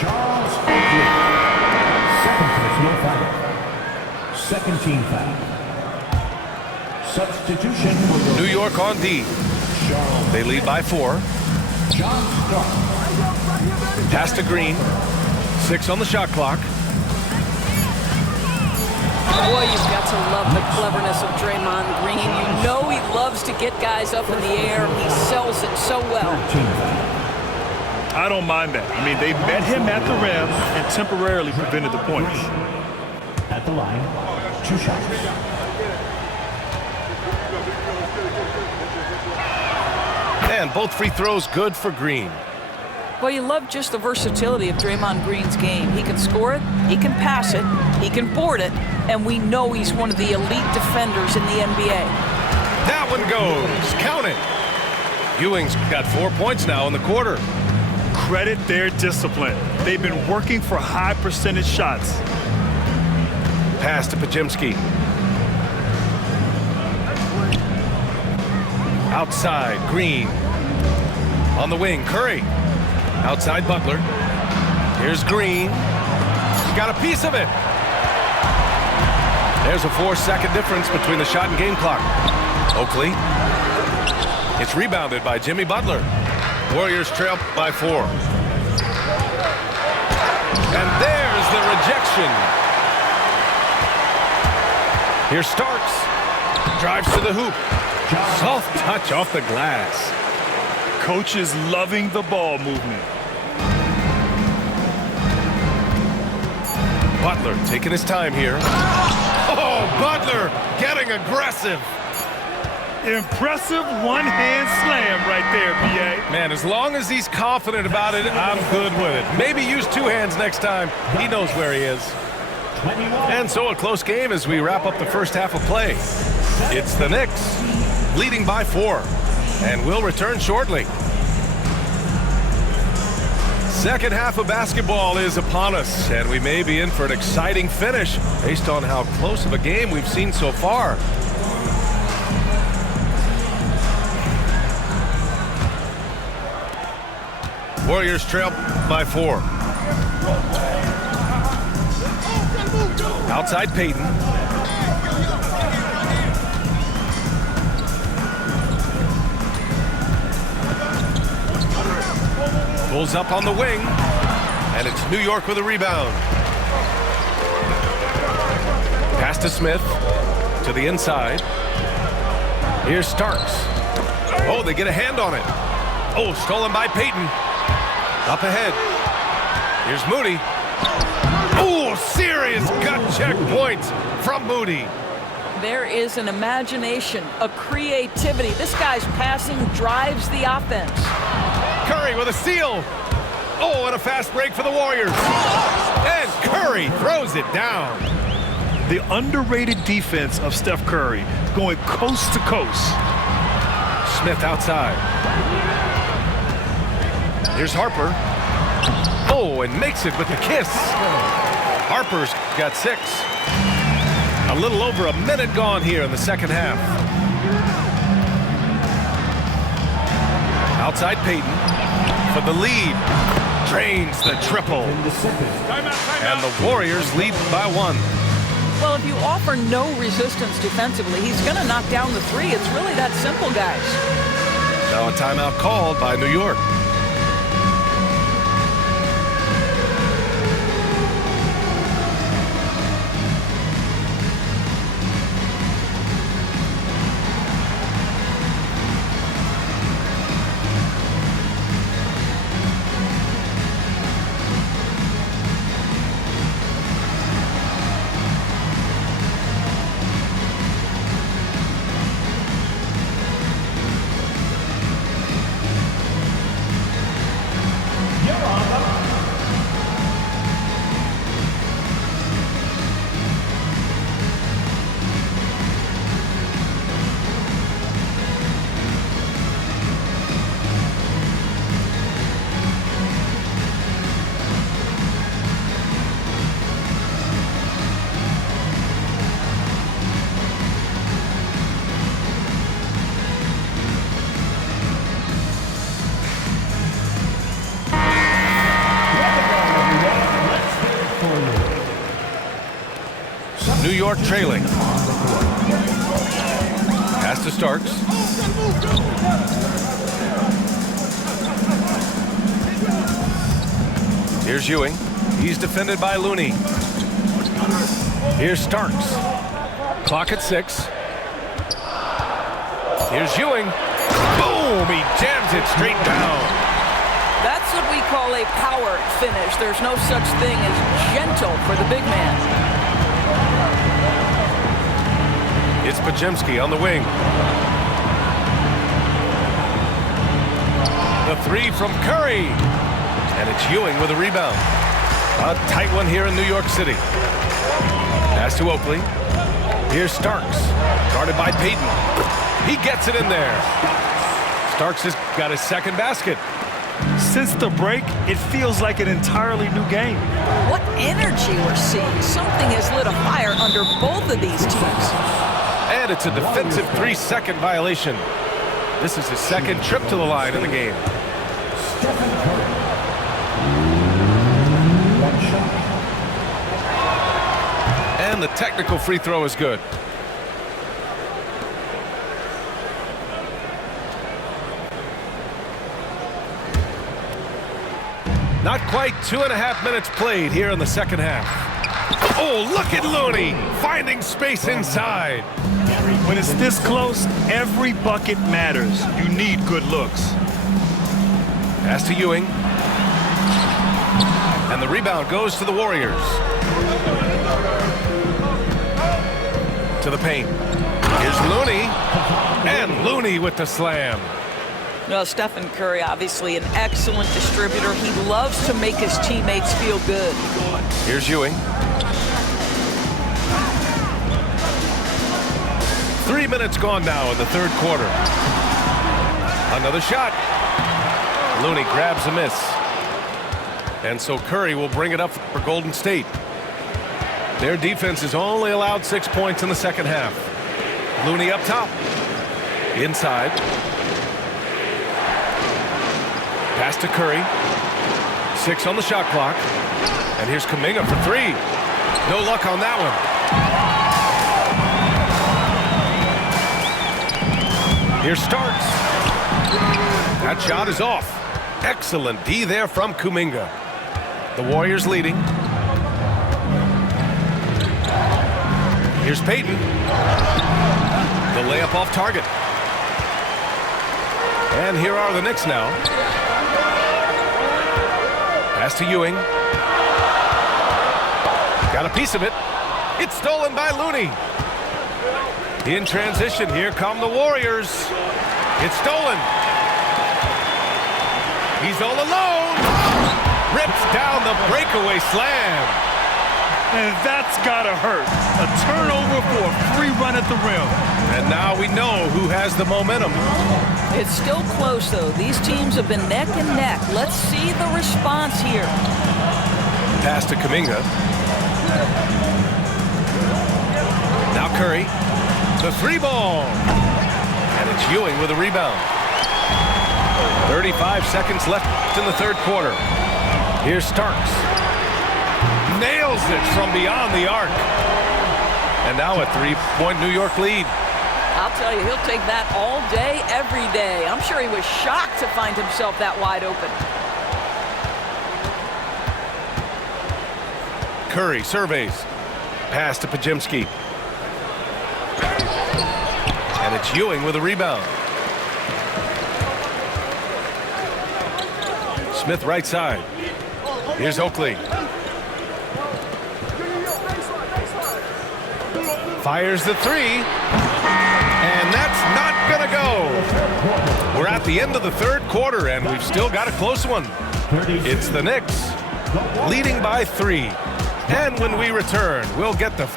Charles Oakley. Second personal foul. Second team foul. Substitution for the New York on D. Charles. They lead by 4. John Stark. Pass to Green. 6 on the shot clock. Boy, you've got to love the cleverness of Draymond Green. You know he loves to get guys up in the air. He sells it so well. Team foul. I don't mind that. I mean, they met him at the rim and temporarily prevented the points. At the line, 2 shots. And both free throws good for Green. Well, you love just the versatility of Draymond Green's game. He can score it, he can pass it, he can board it, and we know he's one of the elite defenders in the NBA. That one goes. Count it. Ewing's got 4 points now in the quarter. Credit their discipline. They've been working for high percentage shots. Pass to Podziemski. Outside, Green. On the wing, Curry. Outside, Butler. Here's Green. He's got a piece of it. There's a 4-second difference between the shot and game clock. Oakley. It's rebounded by Jimmy Butler. Warriors trail by 4. And there's the rejection. Here's Starks. Drives to the hoop. Soft touch off the glass. Coach is loving the ball movement. Butler taking his time here. Oh, Butler getting aggressive. Impressive one-hand slam right there, B.A. Man, as long as he's confident about it, I'm good with it. Maybe use 2 hands next time. He knows where he is. 21. And so a close game as we wrap up the first half of play. It's the Knicks leading by 4. And we'll return shortly. Second half of basketball is upon us, and we may be in for an exciting finish based on how close of a game we've seen so far. Warriors trail by 4. Outside Payton. Pulls up on the wing, and it's New York with a rebound. Pass to Smith, to the inside. Here's Starks. Oh, they get a hand on it. Oh, stolen by Payton. Up ahead. Here's Moody. Oh, serious gut check points from Moody. There is an imagination, a creativity. This guy's passing drives the offense. Curry with a steal. Oh, and a fast break for the Warriors. And Curry throws it down. The underrated defense of Steph Curry going coast to coast. Smith outside. Here's Harper. Oh, and makes it with the kiss. Harper's got 6. A little over a minute gone here in the second half. Outside Payton for the lead. Drains the triple. And the Warriors lead by 1. Well, if you offer no resistance defensively, he's going to knock down the three. It's really that simple, guys. Now a timeout called by New York. New York trailing. Pass to Starks. Here's Ewing. He's defended by Looney. Here's Starks. Clock at 6. Here's Ewing. Boom! He jams it straight down. That's what we call a power finish. There's no such thing as gentle for the big man. It's Podziemski on the wing. The three from Curry. And it's Ewing with a rebound. A tight one here in New York City. Pass to Oakley. Here's Starks. Guarded by Payton. He gets it in there. Starks has got his second basket. Since the break, it feels like an entirely new game. What energy we're seeing. Something has lit a fire under both of these teams. And it's a defensive 3-second violation. This is his second trip to the line in the game. And the technical free throw is good. Not quite 2.5 minutes played here in the second half. Oh, look at Looney finding space inside. When it's this close, every bucket matters. You need good looks. Pass to Ewing. And the rebound goes to the Warriors. To the paint. Here's Looney. And Looney with the slam. Well, Stephen Curry, obviously an excellent distributor. He loves to make his teammates feel good. Here's Ewing. 3 minutes gone now in the third quarter. Another shot. Looney grabs a miss. And so Curry will bring it up for Golden State. Their defense has only allowed 6 points in the second half. Looney up top. Inside. Pass to Curry. 6 on the shot clock. And here's Kuminga for 3. No luck on that one. Here's Starks. That shot is off. Excellent D there from Kuminga. The Warriors leading. Here's Payton. The layup off target. And here are the Knicks now. Pass to Ewing. Got a piece of it. It's stolen by Looney. In transition, here come the Warriors. It's stolen. He's all alone. Rips down the breakaway slam. And that's gotta hurt. A turnover for a free run at the rim. And now we know who has the momentum. It's still close, though. These teams have been neck and neck. Let's see the response here. Pass to Kuminga. Now Curry. The three ball. And it's Ewing with a rebound. 35 seconds left in the third quarter. Here's Starks. Nails it from beyond the arc. And now a three-point New York lead. I'll tell you, he'll take that all day, every day. I'm sure he was shocked to find himself that wide open. Curry surveys. Pass to Podziemski. And it's Ewing with a rebound. Smith right side. Here's Oakley. Fires the three. And that's not going to go. We're at the end of the third quarter, and we've still got a close one. It's the Knicks leading by 3. And when we return, we'll get the...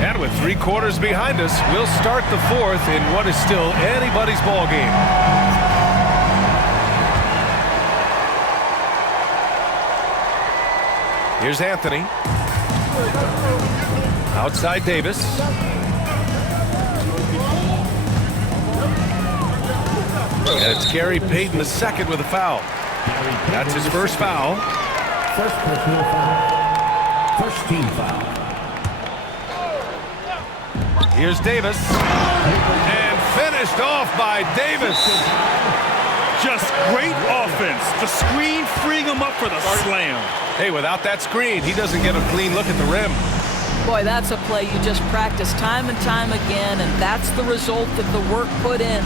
And with 3 quarters behind us, we'll start the fourth in what is still anybody's ball game. Here's Anthony. Outside Davis. And it's Gary Payton II with a foul. That's his first foul. First personal foul. First team foul. Here's Davis. And finished off by Davis. Just great offense. The screen freeing him up for the slam. Hey, without that screen, he doesn't get a clean look at the rim. Boy, that's a play you just practice time and time again, and that's the result of the work put in.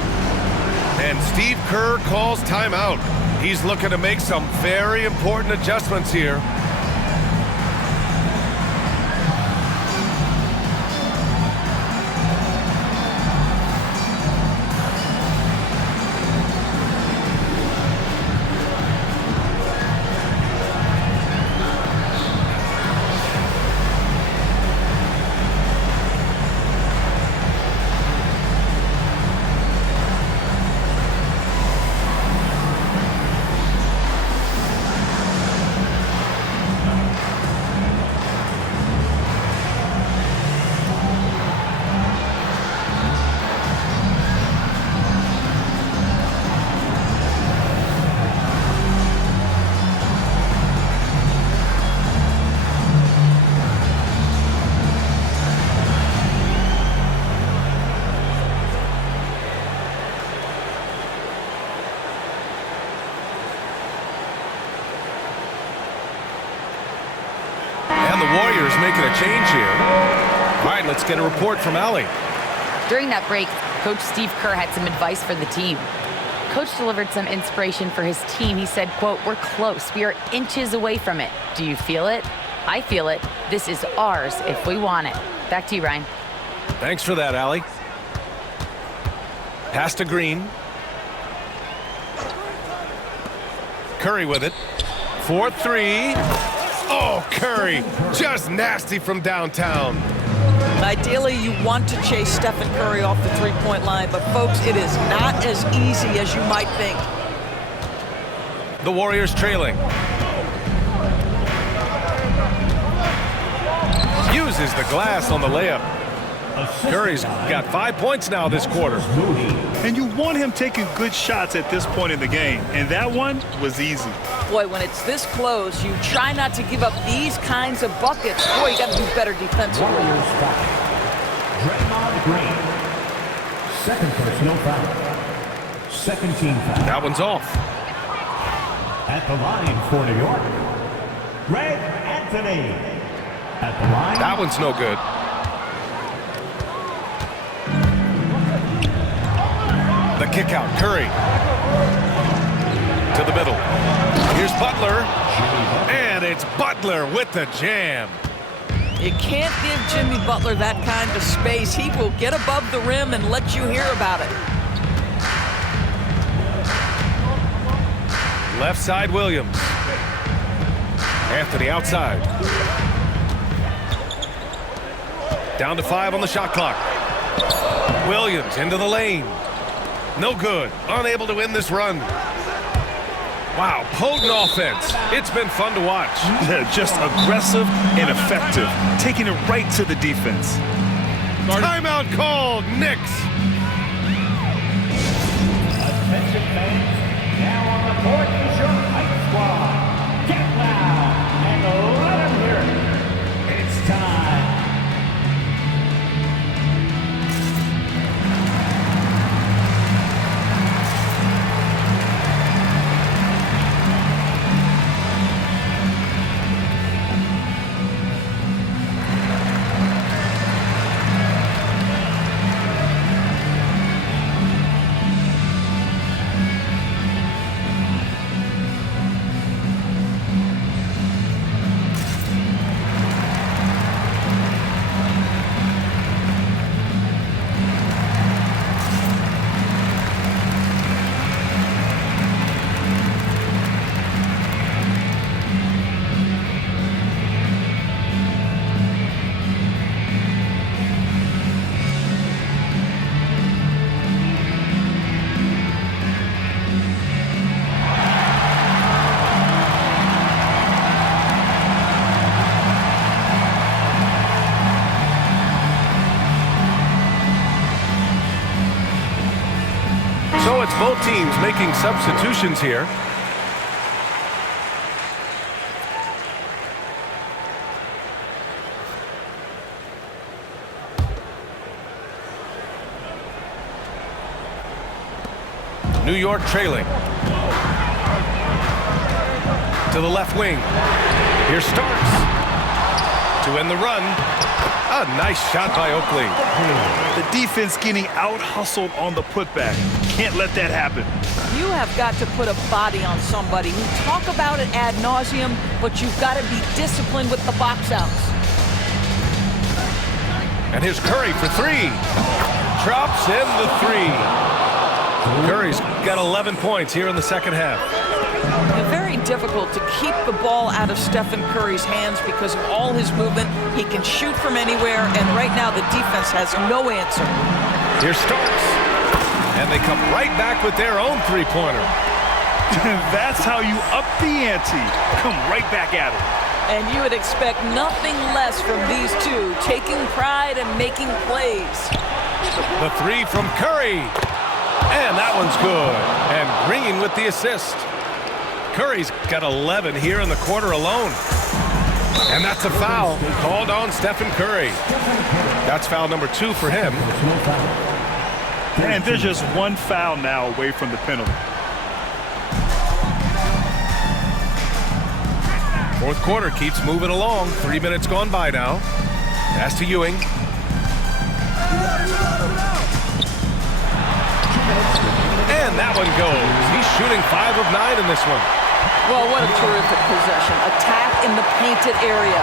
And Steve Kerr calls timeout. He's looking to make some very important adjustments here. Warriors making a change here. All right, let's get a report from Allie. During that break, Coach Steve Kerr had some advice for the team. Coach delivered some inspiration for his team. He said, quote, "We're close. We are inches away from it. Do you feel it? I feel it. This is ours if we want it." Back to you, Ryan. Thanks for that, Allie. Pass to Green. Curry with it. 4-3. Oh, Curry, just nasty from downtown. Ideally, you want to chase Stephen Curry off the three-point line, but folks, it is not as easy as you might think. The Warriors trailing. Uses the glass on the layup. Curry's got 5 points now this quarter. And you want him taking good shots at this point in the game, and that one was easy. Boy, when it's this close, you try not to give up these kinds of buckets. Boy, you got to do better defensively. Warriors foul. Draymond Green. Second personal foul. Second team foul. That one's off. At the line for New York, Greg Anthony. At the line. That one's no good. The kick out, Curry. To the middle. Here's Butler. And it's Butler with the jam. You can't give Jimmy Butler that kind of space. He will get above the rim and let you hear about it. Left side, Williams. Anthony outside. Down to 5 on the shot clock. Williams into the lane. No good. Unable to win this run. Wow, potent offense. It's been fun to watch. Just aggressive and effective, taking it right to the defense. Timeout called, Knicks. Attention fans, now on the court is your Knight Squad. Get loud and let them hear it. It's time. So it's both teams making substitutions here. New York trailing. To the left wing. Here's Starks. To end the run. A nice shot by Oakley. The defense getting out-hustled on the putback. Can't let that happen. You have got to put a body on somebody. We talk about it ad nauseum, but you've got to be disciplined with the box outs. And here's Curry for three. Drops in the three. Curry's got 11 points here in the second half. Very difficult to keep the ball out of Stephen Curry's hands because of all his movement. He can shoot from anywhere, and right now the defense has no answer. Here's Starks. And they come right back with their own three-pointer. That's how you up the ante. Come right back at it. And you would expect nothing less from these two, taking pride and making plays. The three from Curry. And that one's good. And Green with the assist. Curry's got 11 here in the quarter alone. And that's a foul called on Stephen Curry. That's foul number 2 for him. And they're just one foul now away from the penalty. Fourth quarter keeps moving along. 3 minutes gone by now. Pass to Ewing. And that one goes. He's shooting 5 of 9 in this one. Well, what a terrific possession. Attack in the painted area.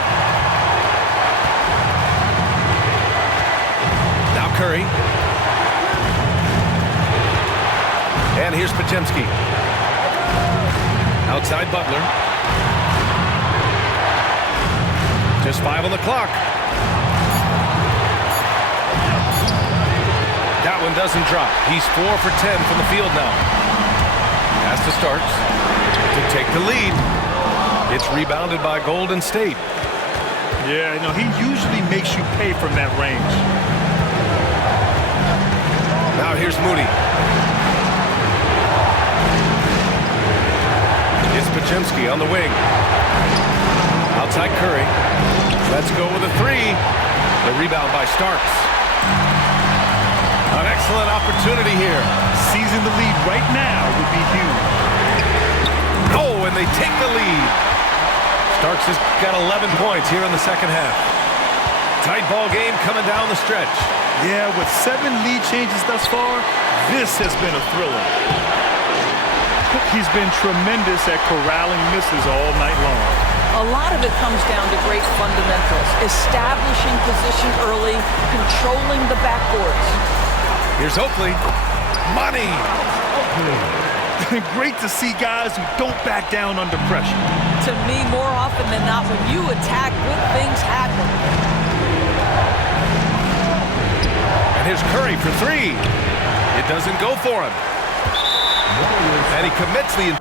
Now Curry. And here's Podziemski. Outside Butler. Just 5 on the clock. That one doesn't drop. He's 4 for 10 from the field now. Pass to Starks to take the lead. It's rebounded by Golden State. Yeah, you know, he usually makes you pay from that range. Now here's Moody. It's Podziemski on the wing. Outside Curry. Let's go with a 3. The rebound by Starks. An excellent opportunity here. Seizing the lead right now would be huge. Oh, and they take the lead. Starks has got 11 points here in the second half. Tight ball game coming down the stretch. Yeah, with 7 lead changes thus far, this has been a thriller. He's been tremendous at corralling misses all night long. A lot of it comes down to great fundamentals. Establishing position early, controlling the backboards. Here's Oakley. Money. Great to see guys who don't back down under pressure. To me, more often than not, when you attack, good things happen. And here's Curry for 3. It doesn't go for him. And he commits the...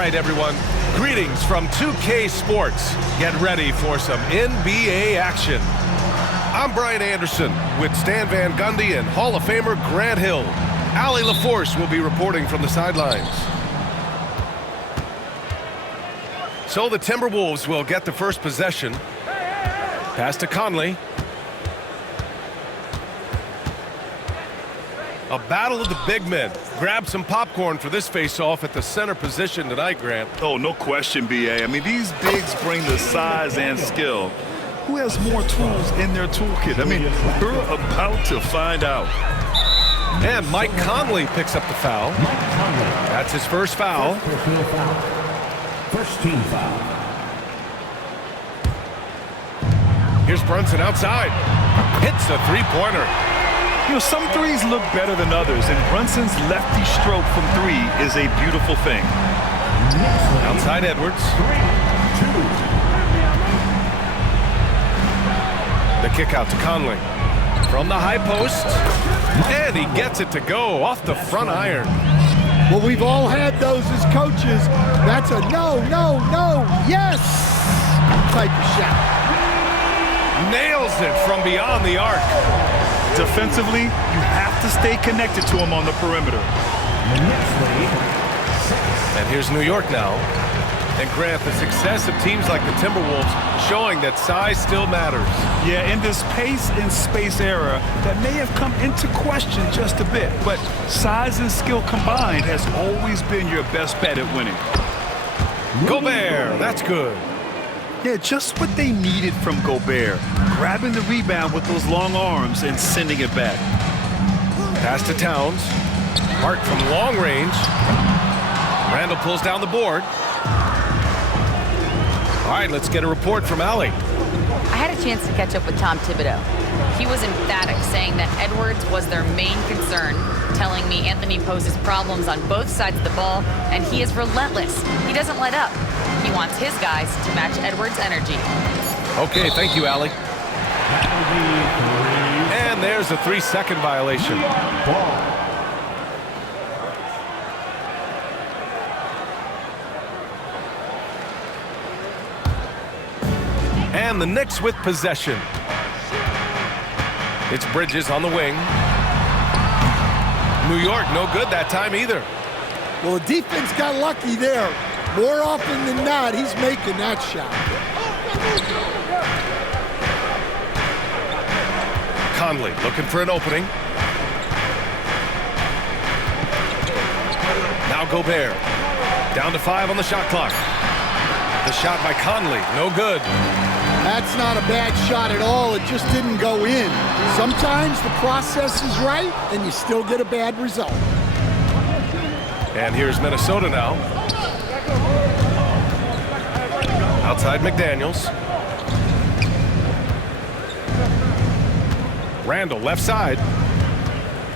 right, everyone. Greetings from 2K Sports. Get ready for some NBA action. I'm Brian Anderson with Stan Van Gundy and Hall of Famer Grant Hill. Allie LaForce will be reporting from the sidelines. So the Timberwolves will get the first possession. Pass to Conley. A battle of the big men. Grab some popcorn for this face-off at the center position tonight, Grant. Oh, no question, B.A. I mean, these bigs bring the size and skill. Who has more tools in their toolkit? I mean, we're about to find out. And Mike Conley picks up the foul. That's his first foul. First team foul. Here's Brunson outside. Hits the three-pointer. You know, some threes look better than others, and Brunson's lefty stroke from three is a beautiful thing. Outside Edwards. 3-2. The kick out to Conley. From the high post. And he gets it to go off the front iron. Well, we've all had those as coaches. That's a no, no, no, yes type of shot. Nails it from beyond the arc. Defensively, you have to stay connected to him on the perimeter. And here's New York now. And Grant, the success of teams like the Timberwolves showing that size still matters. Yeah, in this pace and space era, that may have come into question just a bit, but size and skill combined has always been your best bet at winning. Gobert, that's good. Yeah, just what they needed from Gobert. Grabbing the rebound with those long arms and sending it back. Pass to Towns. Hart from long range. Randall pulls down the board. All right, let's get a report from Allie. I had a chance to catch up with Tom Thibodeau. He was emphatic, saying that Edwards was their main concern, telling me Anthony poses problems on both sides of the ball, and he is relentless. He doesn't let up. He wants his guys to match Edwards' energy. Okay, thank you, Allie. And there's a 3-second violation. And the Knicks with possession. It's Bridges on the wing. New York, no good that time either. Well, the defense got lucky there. More often than not, he's making that shot. Conley looking for an opening. Now Gobert. Down to 5 on the shot clock. The shot by Conley, no good. That's not a bad shot at all. It just didn't go in. Sometimes the process is right, and you still get a bad result. And here's Minnesota now. Outside McDaniels. Randall left side.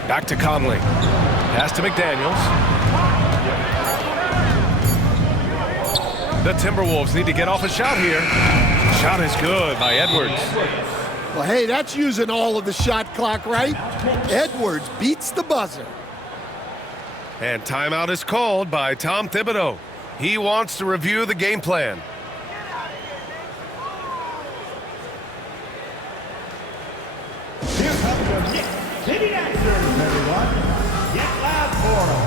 Back to Conley. Pass to McDaniels. The Timberwolves need to get off a shot here. Shot is good by Edwards. Well, hey, that's using all of the shot clock, right? Edwards beats the buzzer. And timeout is called by Tom Thibodeau. He wants to review the game plan. Here comes the Knicks City Answers, everyone. Get loud for them.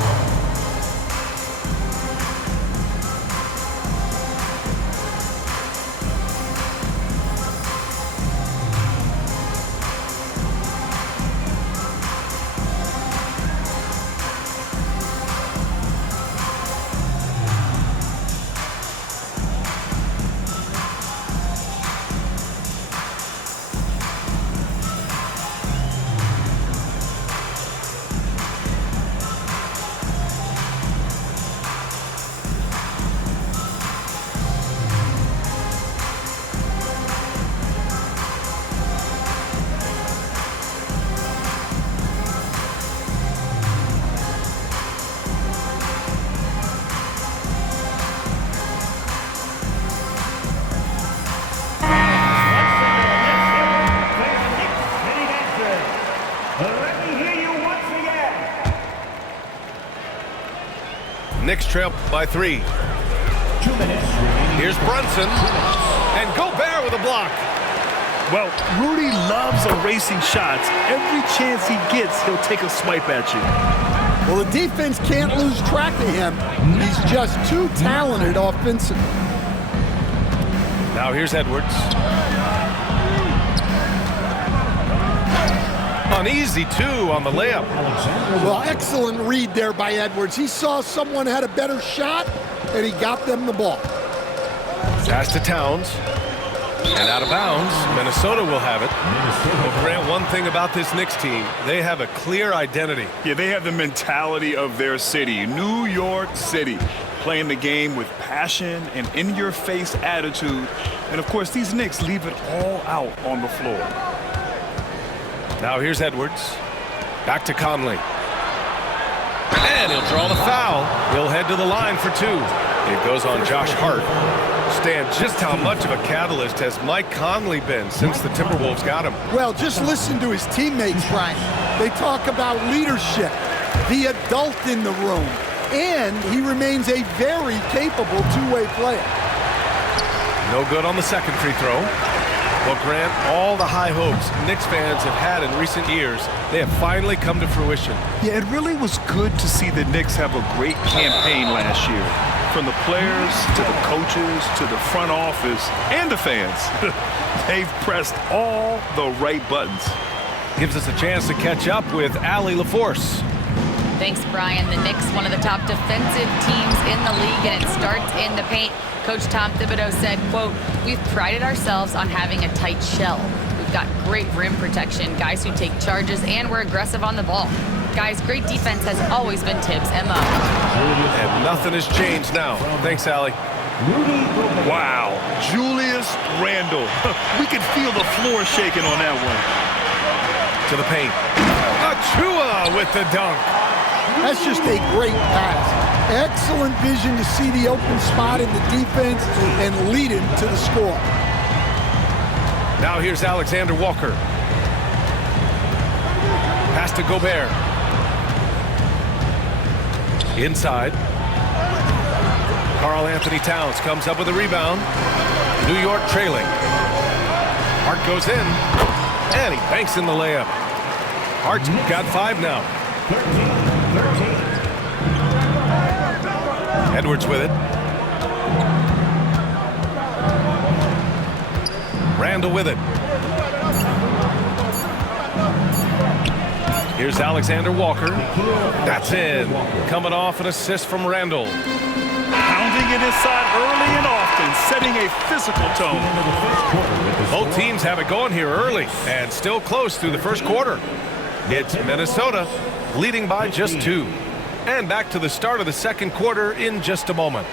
Knicks trail by 3. 2 minutes remaining. Here's Brunson. And Gobert with a block. Well, Rudy loves erasing shots. Every chance he gets, he'll take a swipe at you. Well, the defense can't lose track of him. He's just too talented offensively. Now here's Edwards. Uneasy, too, on the layup. Well, excellent read there by Edwards. He saw someone had a better shot, and he got them the ball. Pass to Towns. And out of bounds, Minnesota will have it. Well, Grant, one thing about this Knicks team, they have a clear identity. Yeah, they have the mentality of their city, New York City, playing the game with passion and in-your-face attitude. And, of course, these Knicks leave it all out on the floor. Now here's Edwards. Back to Conley. And he'll draw the foul. He'll head to the line for 2. It goes on Josh Hart. Stan, just how much of a catalyst has Mike Conley been since the Timberwolves got him? Well, just listen to his teammates, Brian. They talk about leadership, the adult in the room, and he remains a very capable two-way player. No good on the second free throw. Well, Grant, all the high hopes Knicks fans have had in recent years, they have finally come to fruition. Yeah, it really was good to see the Knicks have a great campaign last year. From the players to the coaches to the front office and the fans. They've pressed all the right buttons. Gives us a chance to catch up with Allie LaForce. Thanks, Brian. The Knicks, one of the top defensive teams in the league, and it starts in the paint. Coach Tom Thibodeau said, quote, "We've prided ourselves on having a tight shell. We've got great rim protection, guys who take charges, and we're aggressive on the ball. Guys, great defense has always been Tibbs' MO." And nothing has changed now. Thanks, Allie. Wow, Julius Randle. We could feel the floor shaking on that one. To the paint. Achua with the dunk. That's just a great pass. Excellent vision to see the open spot in the defense and lead him to the score. Now here's Alexander Walker. Pass to Gobert. Inside. Karl Anthony Towns comes up with a rebound. New York trailing. Hart goes in. And he banks in the layup. Hart's got 5 now. 13. Edwards with it. Randle with it. Here's Alexander Walker. That's in. Coming off an assist from Randle. Pounding it inside early and often, setting a physical tone. Both teams have it going here early and still close through the first quarter. It's Minnesota leading by just 2. And back to the start of the second quarter in just a moment.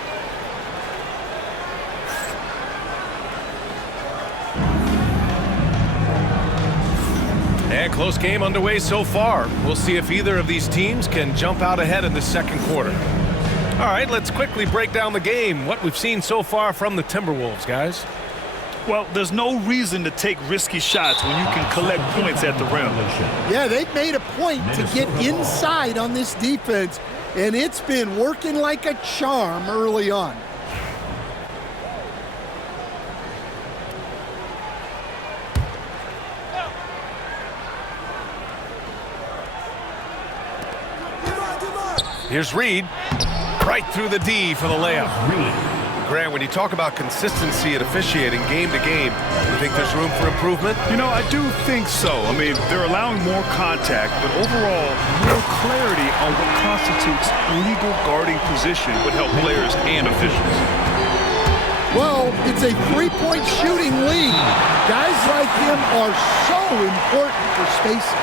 And close game underway so far. We'll see if either of these teams can jump out ahead in the second quarter. All right, let's quickly break down the game. What we've seen so far from the Timberwolves, guys. Well, there's no reason to take risky shots when you can collect points at the rim. Yeah, they've made a point to get inside on this defense, and it's been working like a charm early on. Here's Reed. Right through the D for the layup. Grant, when you talk about consistency at officiating game to game, you think there's room for improvement? You know, I do think so. I mean, they're allowing more contact, but overall, more clarity on what constitutes legal guarding position would help players and officials. Well, it's a three-point shooting league. Guys like him are so important for spacing.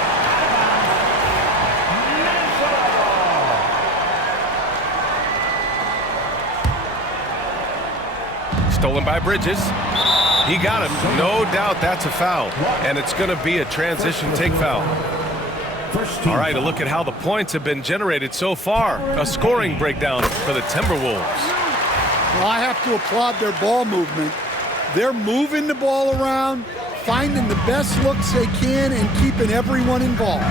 Stolen by Bridges. He got him. No doubt that's a foul. And it's going to be a transition take foul. All right, a look at how the points have been generated so far. A scoring breakdown for the Timberwolves. Well, I have to applaud their ball movement. They're moving the ball around, finding the best looks they can, and keeping everyone involved.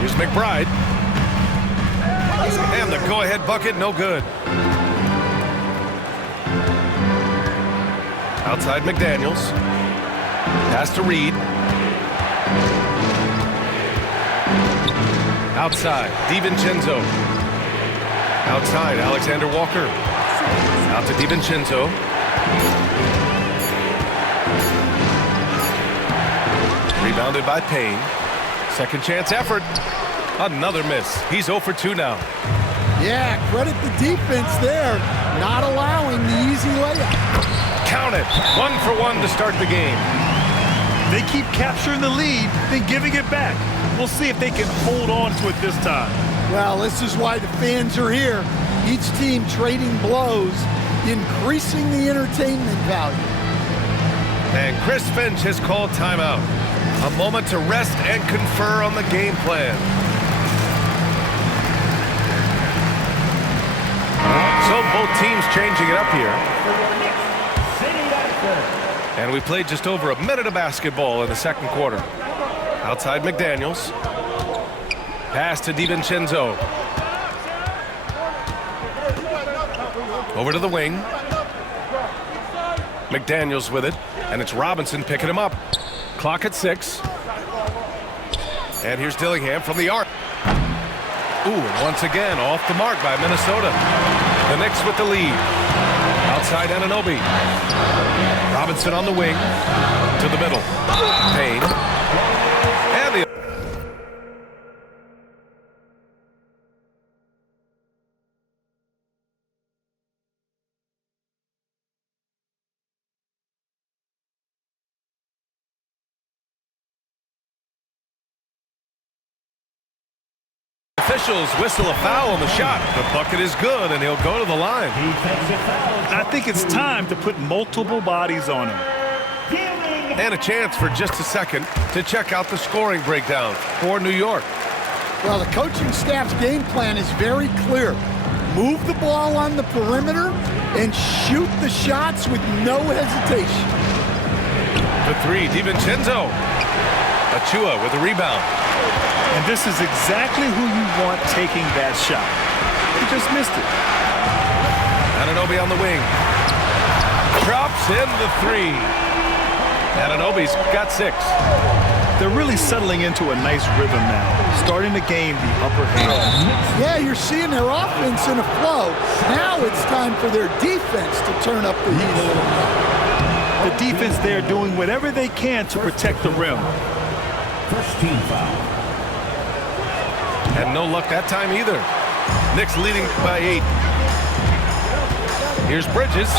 Here's McBride. And the go-ahead bucket, no good. Outside McDaniels. Pass to Reed. Outside, DiVincenzo. Outside, Alexander Walker. Out to DiVincenzo. Rebounded by Payne. Second chance effort. Another miss. He's 0 for 2 now. Yeah, credit the defense there, not allowing the easy layup. Count it. 1 for 1 to start the game. They keep capturing the lead, then giving it back. We'll see if they can hold on to it this time. Well, this is why the fans are here. Each team trading blows, increasing the entertainment value. And Chris Finch has called timeout. A moment to rest and confer on the game plan. So both teams changing it up here. And we played just over a minute of basketball in the second quarter. Outside McDaniels. Pass to DiVincenzo. Over to the wing. McDaniels with it. And it's Robinson picking him up. Clock at 6. And here's Dillingham from the arc. Ooh, and once again off the mark by Minnesota. The Knicks with the lead. Outside Anunoby. Robinson on the wing. To the middle. Payne. And the... Officials whistle a foul on the shot. The bucket is good, and he'll go to the line. I think it's time to put multiple bodies on him. And a chance for just a second to check out the scoring breakdown for New York. Well, the coaching staff's game plan is very clear. Move the ball on the perimeter and shoot the shots with no hesitation. The three, DiVincenzo. Achua with the rebound. And this is exactly who you want taking that shot. He just missed it. Anunoby on the wing. Drops in the three. Anunoby's got 6. They're really settling into a nice rhythm now, starting to gain the upper hand. Yeah, you're seeing their offense in a flow. Now it's time for their defense to turn up the heat a little bit. The defense there doing whatever they can to protect the rim. First team foul. And no luck that time either. Knicks leading by 8. Here's Bridges.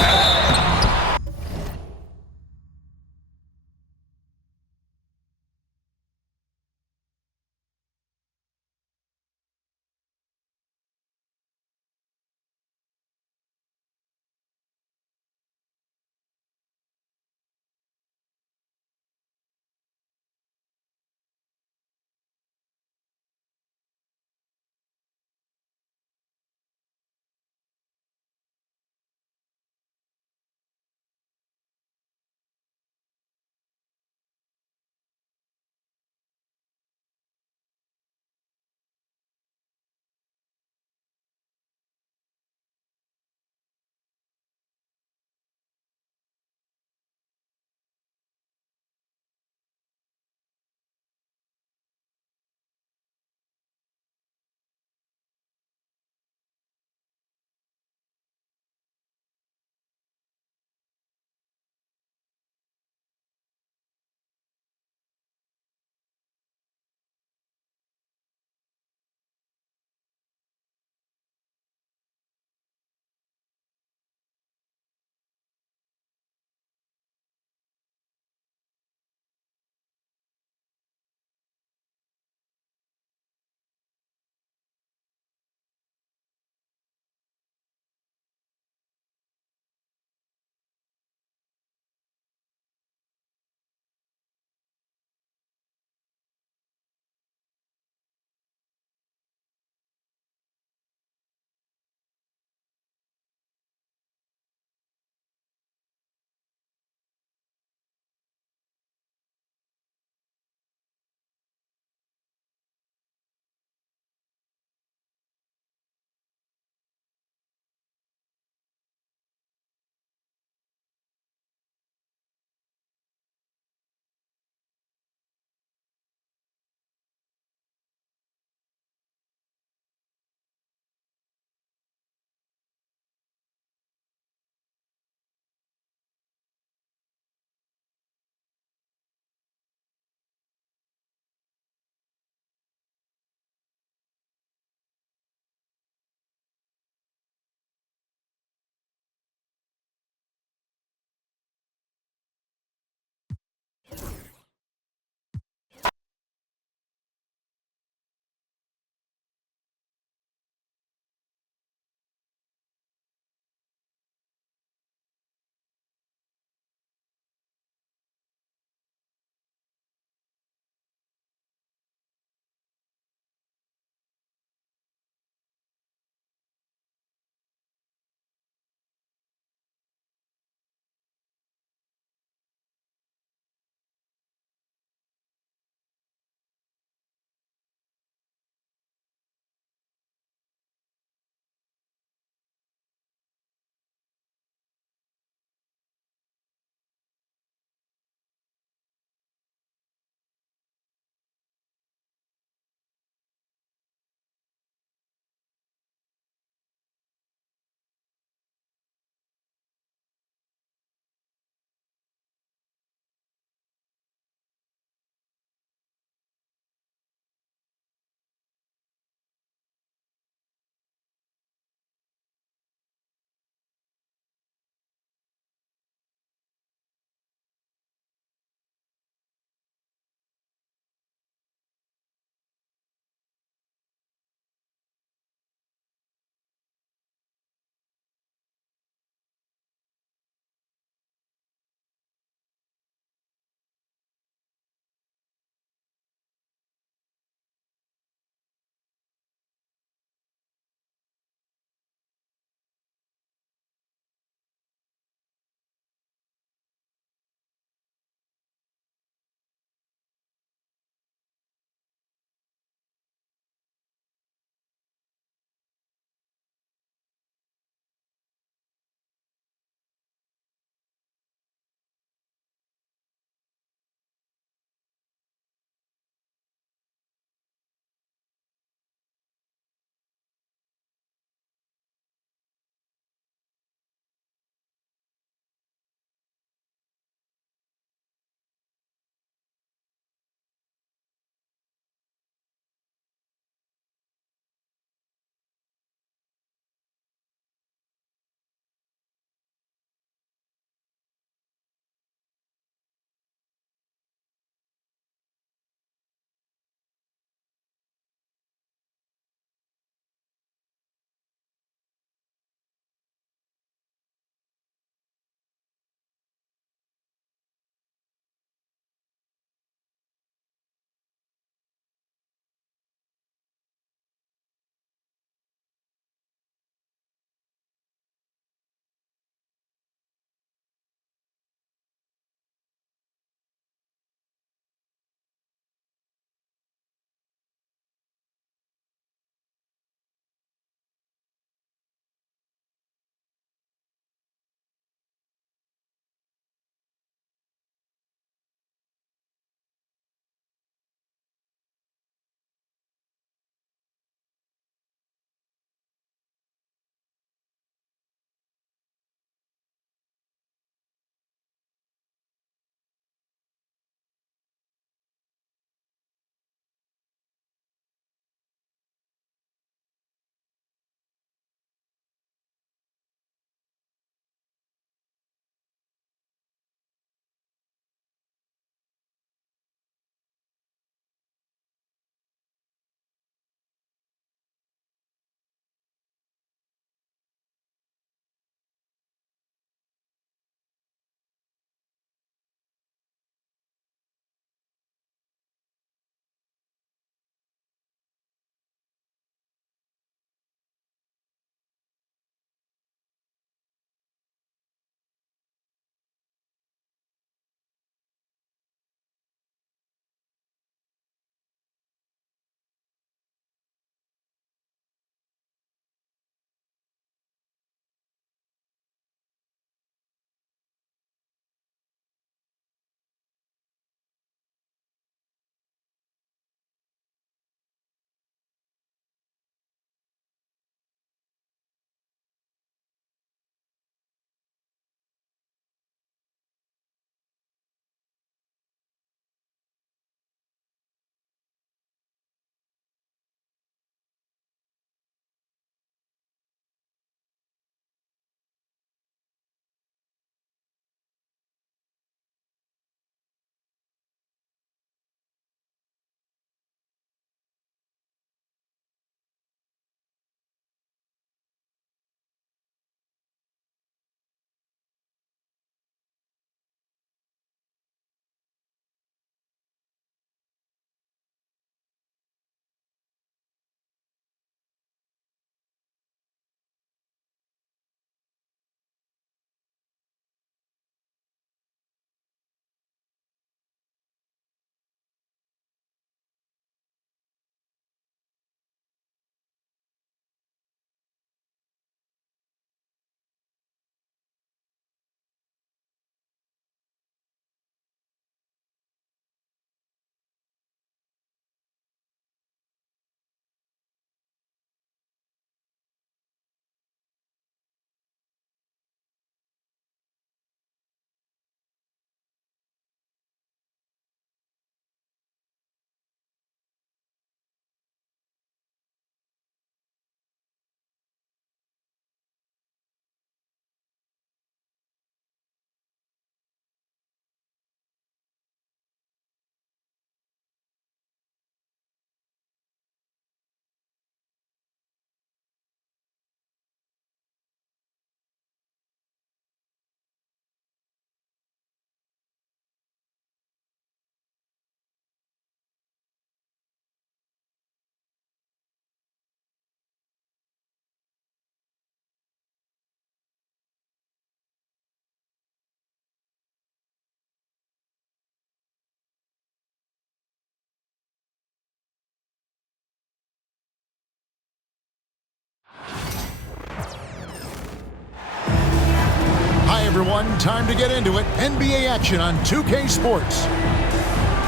everyone. Time to get into it. NBA action on 2K Sports.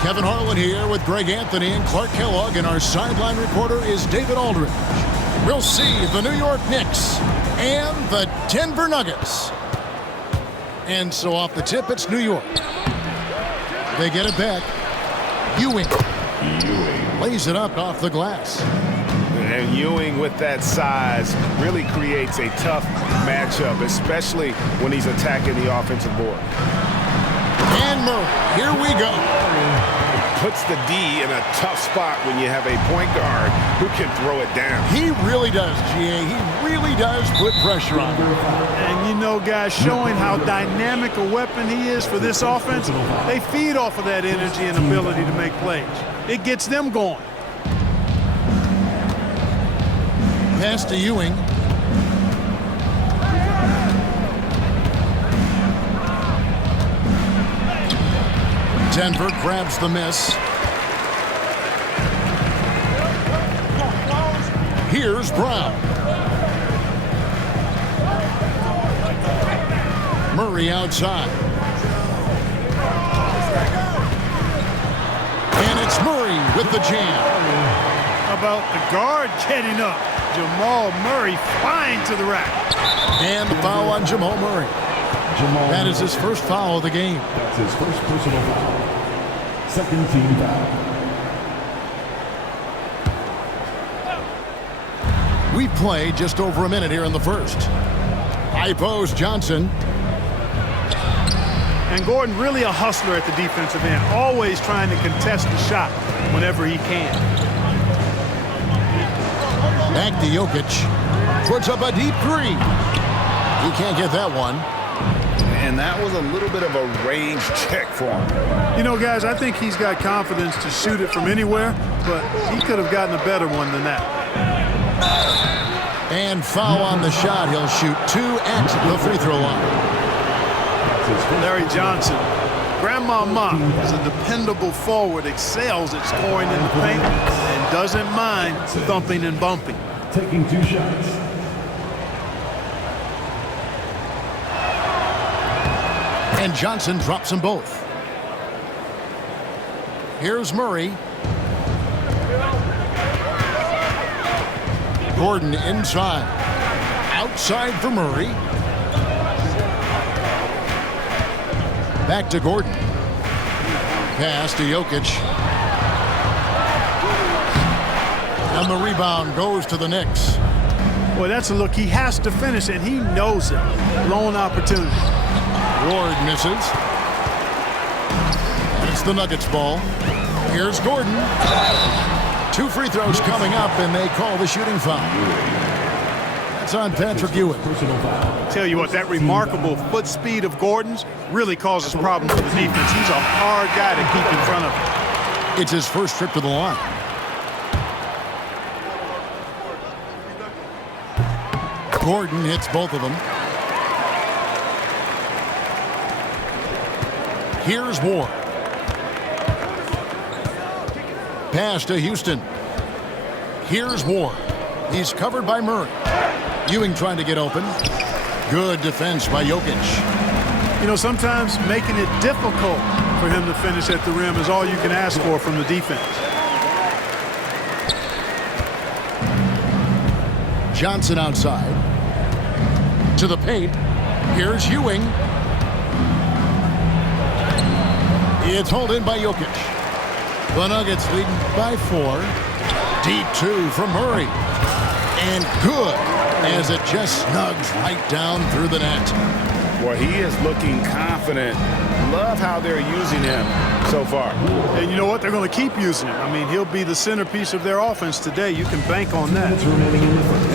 Kevin Harlan here with Greg Anthony and Clark Kellogg, and our sideline reporter is David Aldridge. We'll see the New York Knicks and the Denver Nuggets. And so off the tip, it's New York. They get it back. Ewing lays it up off the glass. And Ewing with that size really creates a tough matchup, especially when he's attacking the offensive board. And Murray, here we go. Puts the D in a tough spot when you have a point guard who can throw it down. He really does, GA. He really does put pressure on him. And you know, guys, showing how dynamic a weapon he is for this offense, they feed off of that energy and ability to make plays. It gets them going. Pass to Ewing. Denver grabs the miss. Here's Brown. Murray outside. And it's Murray with the jam. How about the guard getting up? Jamal Murray flying to the rack. And the foul on Jamal Murray. That is his first foul of the game. That's his first personal foul. Second team foul. We played just over a minute here in the first. High post Johnson. And Gordon really a hustler at the defensive end, always trying to contest the shot whenever he can. Back to Jokic. Puts up a deep three. He can't get that one. And that was a little bit of a range check for him. You know, guys, I think he's got confidence to shoot it from anywhere, but he could have gotten a better one than that. And foul on the shot. He'll shoot 2 at the free throw line. Larry Johnson, Grandma Mom is a dependable forward, excels at scoring in the paint, and doesn't mind thumping and bumping. Taking 2 shots. And Johnson drops them both. Here's Murray. Gordon inside. Outside for Murray. Back to Gordon. Pass to Jokic. And the rebound goes to the Knicks. Boy, that's a look he has to finish, and he knows it. Blown opportunity. Ward misses. And it's the Nuggets ball. Here's Gordon. 2 free throws coming up, and they call the shooting foul. That's on Patrick Ewing. Tell you what, that remarkable foot speed of Gordon's really causes problems for the defense. He's a hard guy to keep in front of him. It's his first trip to the line. Gordon hits both of them. Here's Ward. Pass to Houston. Here's Ward. He's covered by Murray. Ewing trying to get open. Good defense by Jokic. You know, sometimes making it difficult for him to finish at the rim is all you can ask for from the defense. Johnson outside. To the paint. Here's Ewing. It's hauled in by Jokic. The Nuggets leading by 4. Deep 2 from Murray. And good as it just snugs right down through the net. Well, he is looking confident. Love how they're using him so far. And you know what? They're going to keep using him. I mean, he'll be the centerpiece of their offense today. You can bank on that.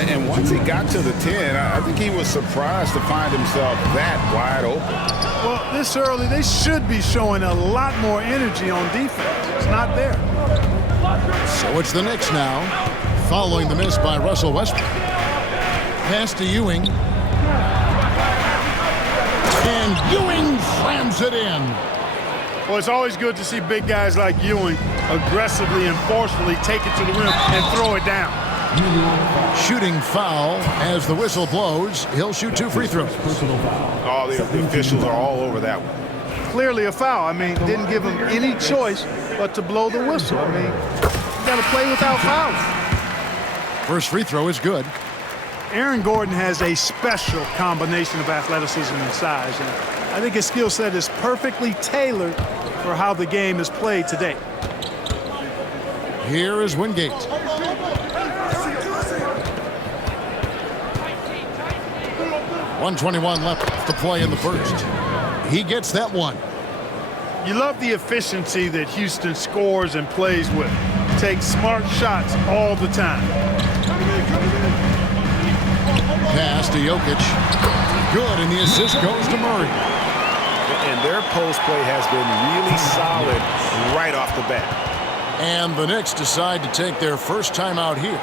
And once he got to the 10, I think he was surprised to find himself that wide open. Well, this early, they should be showing a lot more energy on defense. It's not there. So it's the Knicks now, following the miss by Russell Westbrook. Pass to Ewing. And Ewing slams it in. Well, it's always good to see big guys like Ewing aggressively and forcefully take it to the rim and throw it down. Shooting foul as the whistle blows. He'll shoot 2 free throws. Oh, the officials are all over that one. Clearly a foul. I mean, didn't give him any choice but to blow the whistle. I mean, you got to play without fouls. First free throw is good. Aaron Gordon has a special combination of athleticism and size, and I think his skill set is perfectly tailored for how the game is played today. Here is Wingate. .121 left to play in the first. He gets that one. You love the efficiency that Houston scores and plays with. Takes smart shots all the time. Pass to Jokic. Good, and the assist goes to Murray. And their post play has been really solid right off the bat. And the Knicks decide to take their first time out here.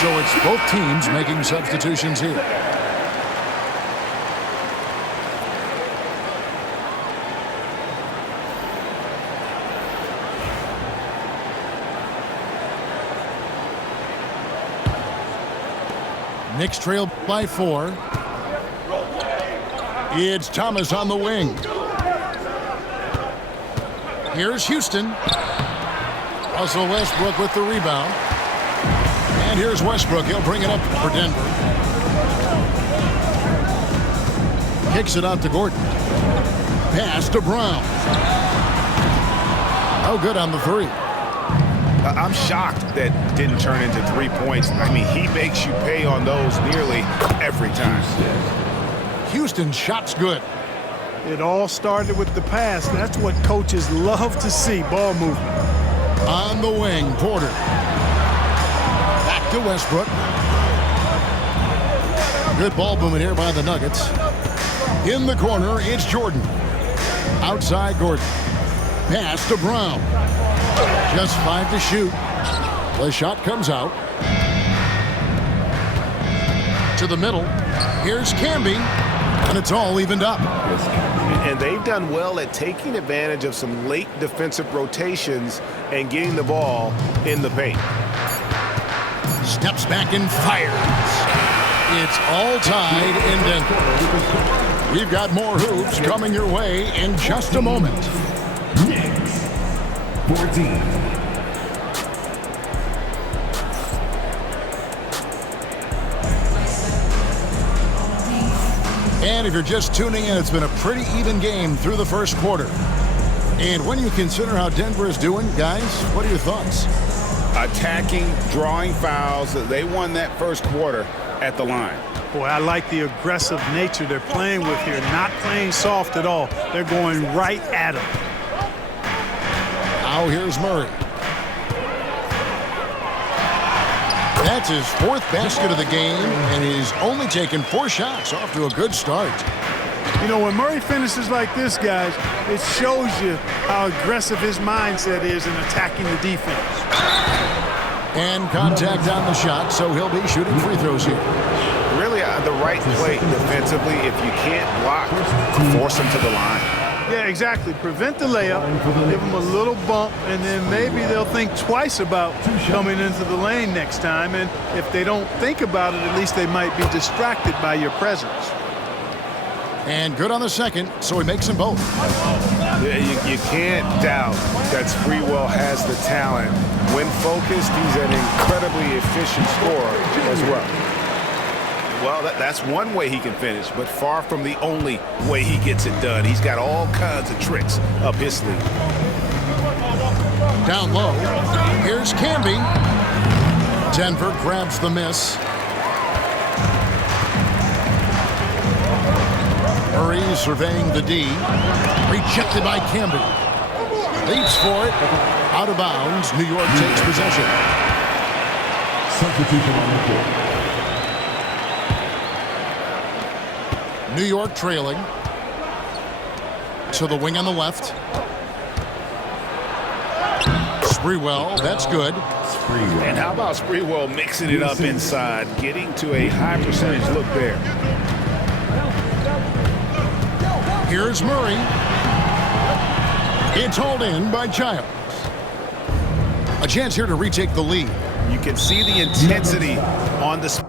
So it's both teams making substitutions here. Knicks trail by 4. It's Thomas on the wing. Here's Houston. Russell Westbrook with the rebound. And here's Westbrook. He'll bring it up for Denver. Kicks it out to Gordon. Pass to Brown. Oh, good on the 3. I'm shocked that didn't turn into 3 points. I mean, he makes you pay on those nearly every time. Houston's shot's good. It all started with the pass. That's what coaches love to see, ball movement. On the wing, Porter. Back to Westbrook. Good ball movement here by the Nuggets. In the corner, it's Jordan. Outside, Gordon. Pass to Brown. Just 5 to shoot. The shot comes out. To the middle. Here's Camby. And it's all evened up. And they've done well at taking advantage of some late defensive rotations and getting the ball in the paint. Steps back and fires. It's all tied in Denver. We've got more hoops coming your way in just a moment. Knicks 14. And if you're just tuning in, it's been a pretty even game through the first quarter. And when you consider how Denver is doing, guys, what are your thoughts? Attacking, drawing fouls. They won that first quarter at the line. Boy, I like the aggressive nature they're playing with here. Not playing soft at all. They're going right at him. Now here's Murray. That's his 4th basket of the game, and he's only taken 4 shots. Off to a good start. You know, when Murray finishes like this, guys, it shows you how aggressive his mindset is in attacking the defense. And contact on the shot, so he'll be shooting free throws here. Really, I'm the right play defensively. If you can't block, force them to the line. Yeah, exactly. Prevent the layup, give them a little bump, and then maybe they'll think twice about coming into the lane next time. And if they don't think about it, at least they might be distracted by your presence. And good on the second, so he makes them both. Yeah, you can't doubt that Sprewell has the talent. When focused, he's an incredibly efficient scorer as well. Well, that's one way he can finish, but far from the only way he gets it done. He's got all kinds of tricks up his sleeve. Down low, here's Camby. Denver grabs the miss. Murray surveying the D. Rejected by Camby. Leaps for it. Out of bounds. New York takes possession. Substitution on the court. New York trailing. To the wing on the left. Sprewell, that's good. And how about Sprewell mixing it up inside, getting to a high percentage look there. Here's Murray. It's hauled in by Childs. A chance here to retake the lead. You can see the intensity on the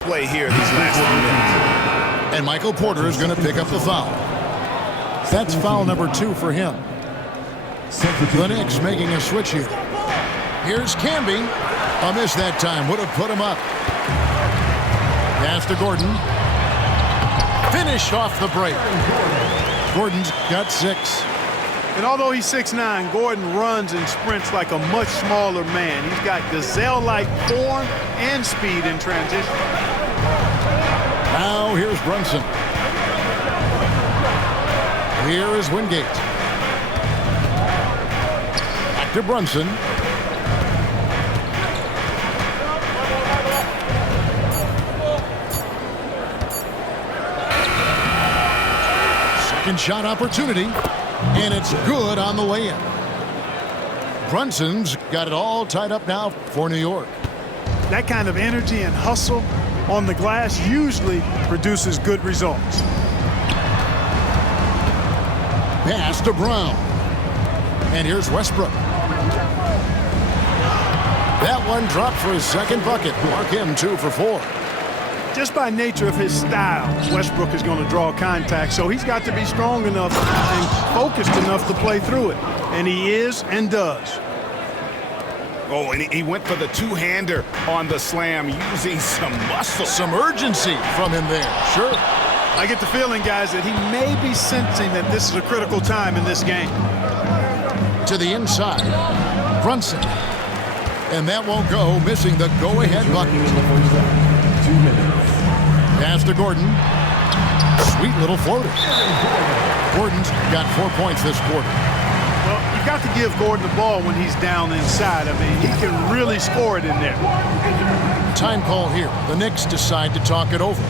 play here these last few minutes. And Michael Porter is going to pick up the foul. That's foul number 2 for him. The Knicks making a switch here. Here's Camby. A miss that time. Would have put him up. Pass to Gordon. Finished off the break. Gordon's got 6. And although he's 6'9", Gordon runs and sprints like a much smaller man. He's got gazelle-like form and speed in transition. Now here's Brunson. Here is Wingate. Back to Brunson. Second shot opportunity, and it's good on the way in. Brunson's got it all tied up now for New York. That kind of energy and hustle on the glass usually produces good results. Pass to Brown. And here's Westbrook. That one dropped for his second bucket. Mark him 2 for 4. Just by nature of his style, Westbrook is going to draw contact, so he's got to be strong enough and focused enough to play through it. And he is and does. Oh, and he went for the two-hander on the slam, using some muscle. Some urgency from him there. Sure. I get the feeling, guys, that he may be sensing that this is a critical time in this game. To the inside. Brunson. And that won't go, missing the go-ahead bucket. 2 minutes. Pass to Gordon. Sweet little floater. Gordon's got 4 points this quarter. Well, you've got to give Gordon the ball when he's down inside. I mean, he can really score it in there. Time call here. The Knicks decide to talk it over.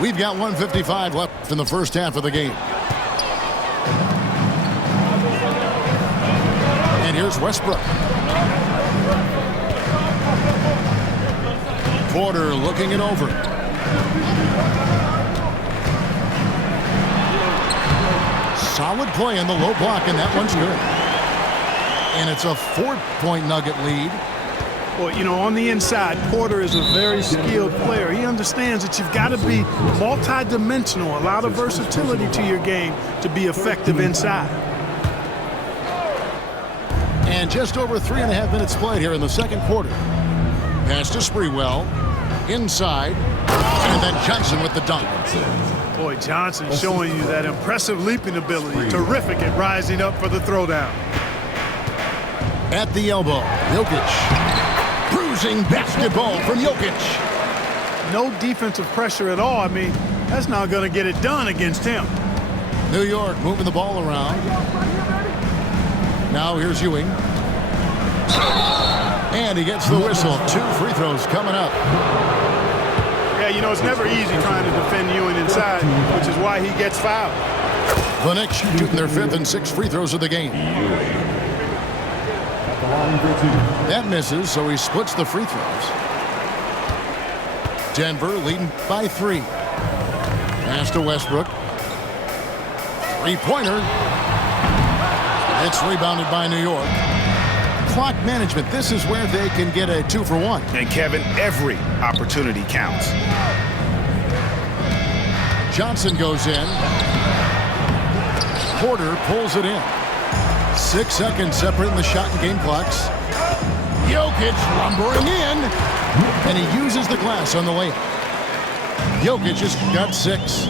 We've got 1:55 left in the first half of the game. And here's Westbrook. Porter looking it over. Solid play in the low block, and that one's good. And it's a 4-point Nugget lead. Well, you know, on the inside, Porter is a very skilled player. He understands that you've got to be multi-dimensional, a lot of versatility to your game to be effective inside. And just over 3.5 minutes played here in the second quarter. Pass to Sprewell. Inside. And then Johnson with the dunk. Boy, Johnson showing you that impressive leaping ability. Terrific at rising up for the throwdown. At the elbow, Jokic. Bruising basketball from Jokic. No defensive pressure at all. I mean, that's not going to get it done against him. New York moving the ball around. Now here's Ewing. And he gets the whistle. 2 free throws coming up. Yeah, you know, it's never easy trying to defend Ewing inside, which is why he gets fouled. The Knicks shooting their 5th and 6th free throws of the game. That misses, so he splits the free throws. Denver leading by 3. Pass to Westbrook. Three-pointer. It's rebounded by New York. Clock management. This is where they can get a 2-for-1. And Kevin, every opportunity counts. Johnson goes in. Porter pulls it in. 6 seconds separating the shot and game clocks. Jokic lumbering in. And he uses the glass on the layup. Jokic just got 6.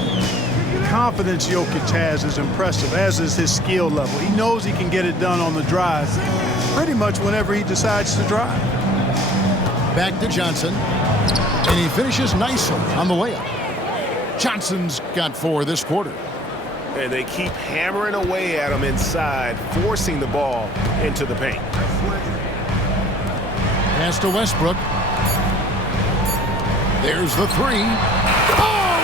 Confidence Jokic has is impressive, as is his skill level. He knows he can get it done on the drive pretty much whenever he decides to drive. Back to Johnson. And he finishes nicely on the layup. Johnson's got 4 this quarter. And they keep hammering away at him inside, forcing the ball into the paint. Pass to Westbrook. There's the 3. Oh,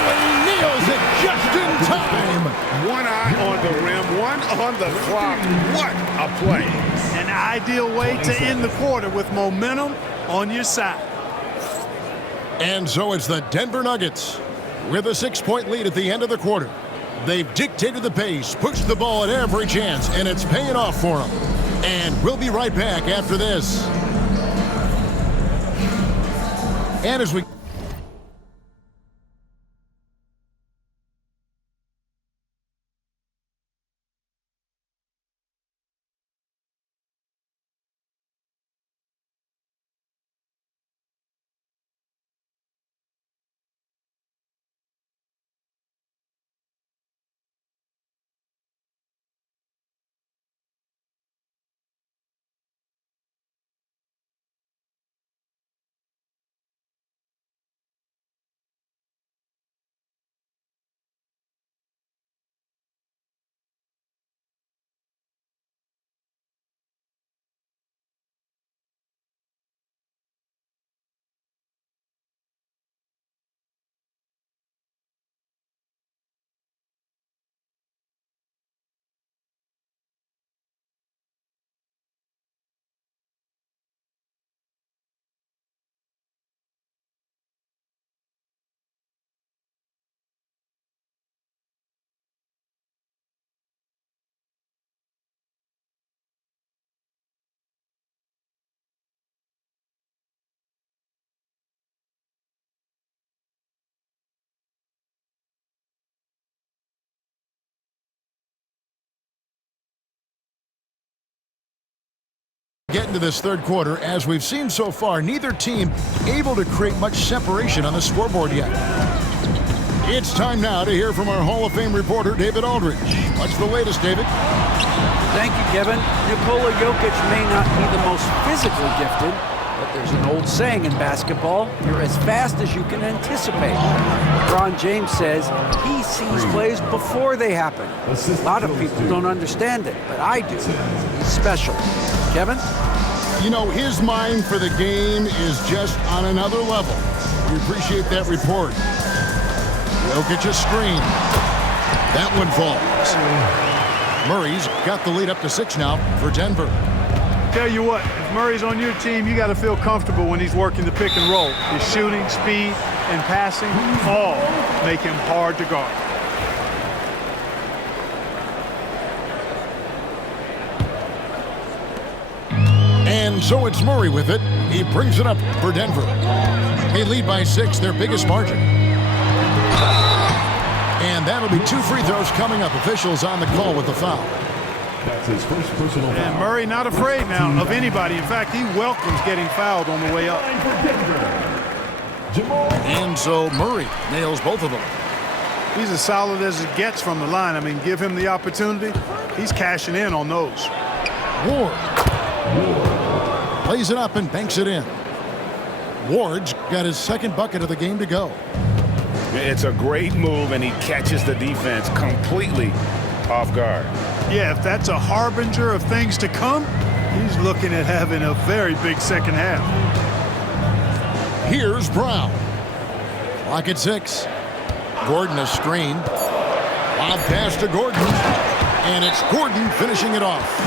and he nails it just in time. One eye on the rim, one on the clock. What a play. An ideal way to end the quarter with momentum on your side. And so it's the Denver Nuggets with a 6-point lead at the end of the quarter. They've dictated the pace, pushed the ball at every chance, and it's paying off for them. And we'll be right back after this. And as we... Get into this third quarter. As we've seen so far, neither team able to create much separation on the scoreboard yet. It's time now to hear from our Hall of Fame reporter, David Aldridge. What's the latest, David? Thank you, Kevin. Nikola Jokic may not be the most physically gifted, but there's an old saying in basketball, you're as fast as you can anticipate. LeBron James says he sees plays before they happen. A lot of people don't understand it, but I do. He's special. Kevin? You know, his mind for the game is just on another level. We appreciate that report. Jokic a screen. That one falls. Murray's got the lead up to 6 now for Denver. Tell you what, if Murray's on your team, you got to feel comfortable when he's working the pick and roll. His shooting, speed, and passing all make him hard to guard. And And so it's Murray with it. He brings it up for Denver. They lead by 6, their biggest margin. And that'll be 2 free throws coming up. Officials on the call with the foul. That's his first personal foul. And Murray not afraid now of anybody. In fact, he welcomes getting fouled on the way up. And so Murray nails both of them. He's as solid as it gets from the line. I mean, give him the opportunity. He's cashing in on those. Ward plays it up and banks it in. Ward's got his second bucket of the game to go. It's a great move, and he catches the defense completely off guard. Yeah, if that's a harbinger of things to come, he's looking at having a very big second half. Here's Brown. Clock at 6. Gordon a screen. Lob pass to Gordon. And it's Gordon finishing it off.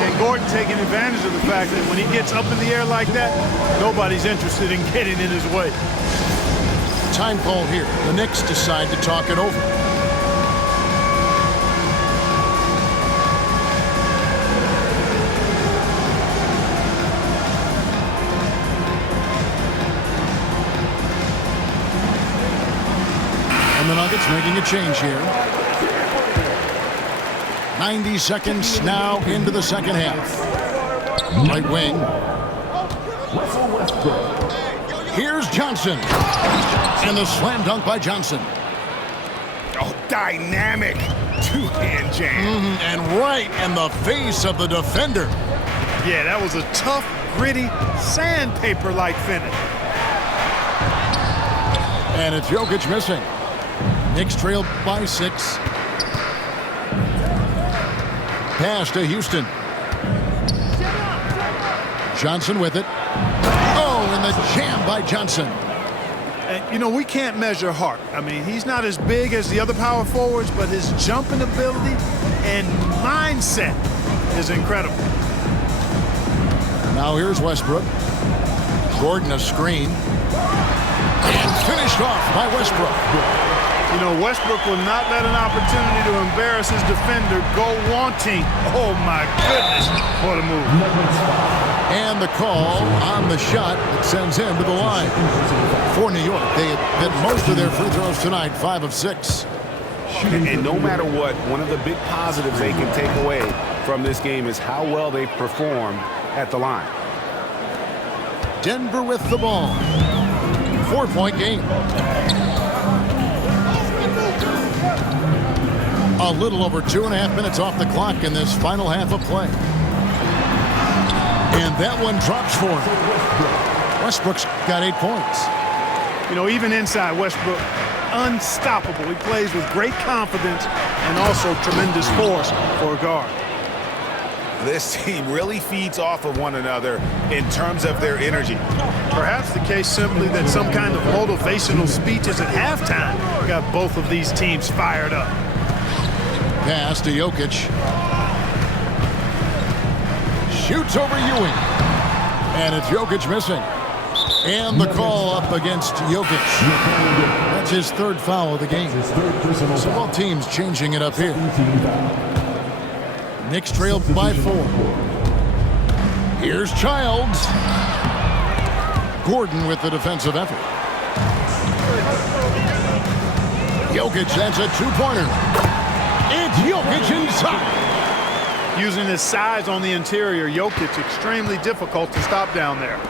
And Gordon taking advantage of the fact that when he gets up in the air like that, nobody's interested in getting in his way. Time call here. The Knicks decide to talk it over. And the Nuggets making a change here. 90 seconds now into the second half. Right wing. Here's Johnson. And the slam dunk by Johnson. Oh, dynamic two-hand jam. And right in the face of the defender. Yeah, that was a tough, gritty, sandpaper-like finish. And it's Jokic missing. Knicks trail by 6. Pass to Houston. Johnson with it. Oh, and the jam by Johnson. And, you know, we can't measure Hart. I mean, he's not as big as the other power forwards, but his jumping ability and mindset is incredible. Now here's Westbrook. Gordon a screen. And finished off by Westbrook. You know, Westbrook will not let an opportunity to embarrass his defender go wanting. Oh, my goodness. What a move. And the call on the shot that sends him to the line. For New York, they hit most of their free throws tonight, 5 of 6. And no matter what, one of the big positives they can take away from this game is how well they perform at the line. Denver with the ball. 4-point game. A little over 2.5 minutes off the clock in this final half of play. And that one drops for him. Westbrook's got 8 points. You know, even inside, Westbrook, unstoppable. He plays with great confidence and also tremendous force for a guard. This team really feeds off of one another in terms of their energy. Perhaps the case simply that some kind of motivational speeches at halftime got both of these teams fired up. Pass to Jokic. Shoots over Ewing. And it's Jokic missing. And the call up against Jokic. That's his 3rd foul of the game. So both teams changing it up here. Knicks trail by 4. Here's Childs. Gordon with the defensive effort. Jokic, that's a 2-pointer. It's Jokic inside. Using his size on the interior, Jokic extremely difficult to stop down there.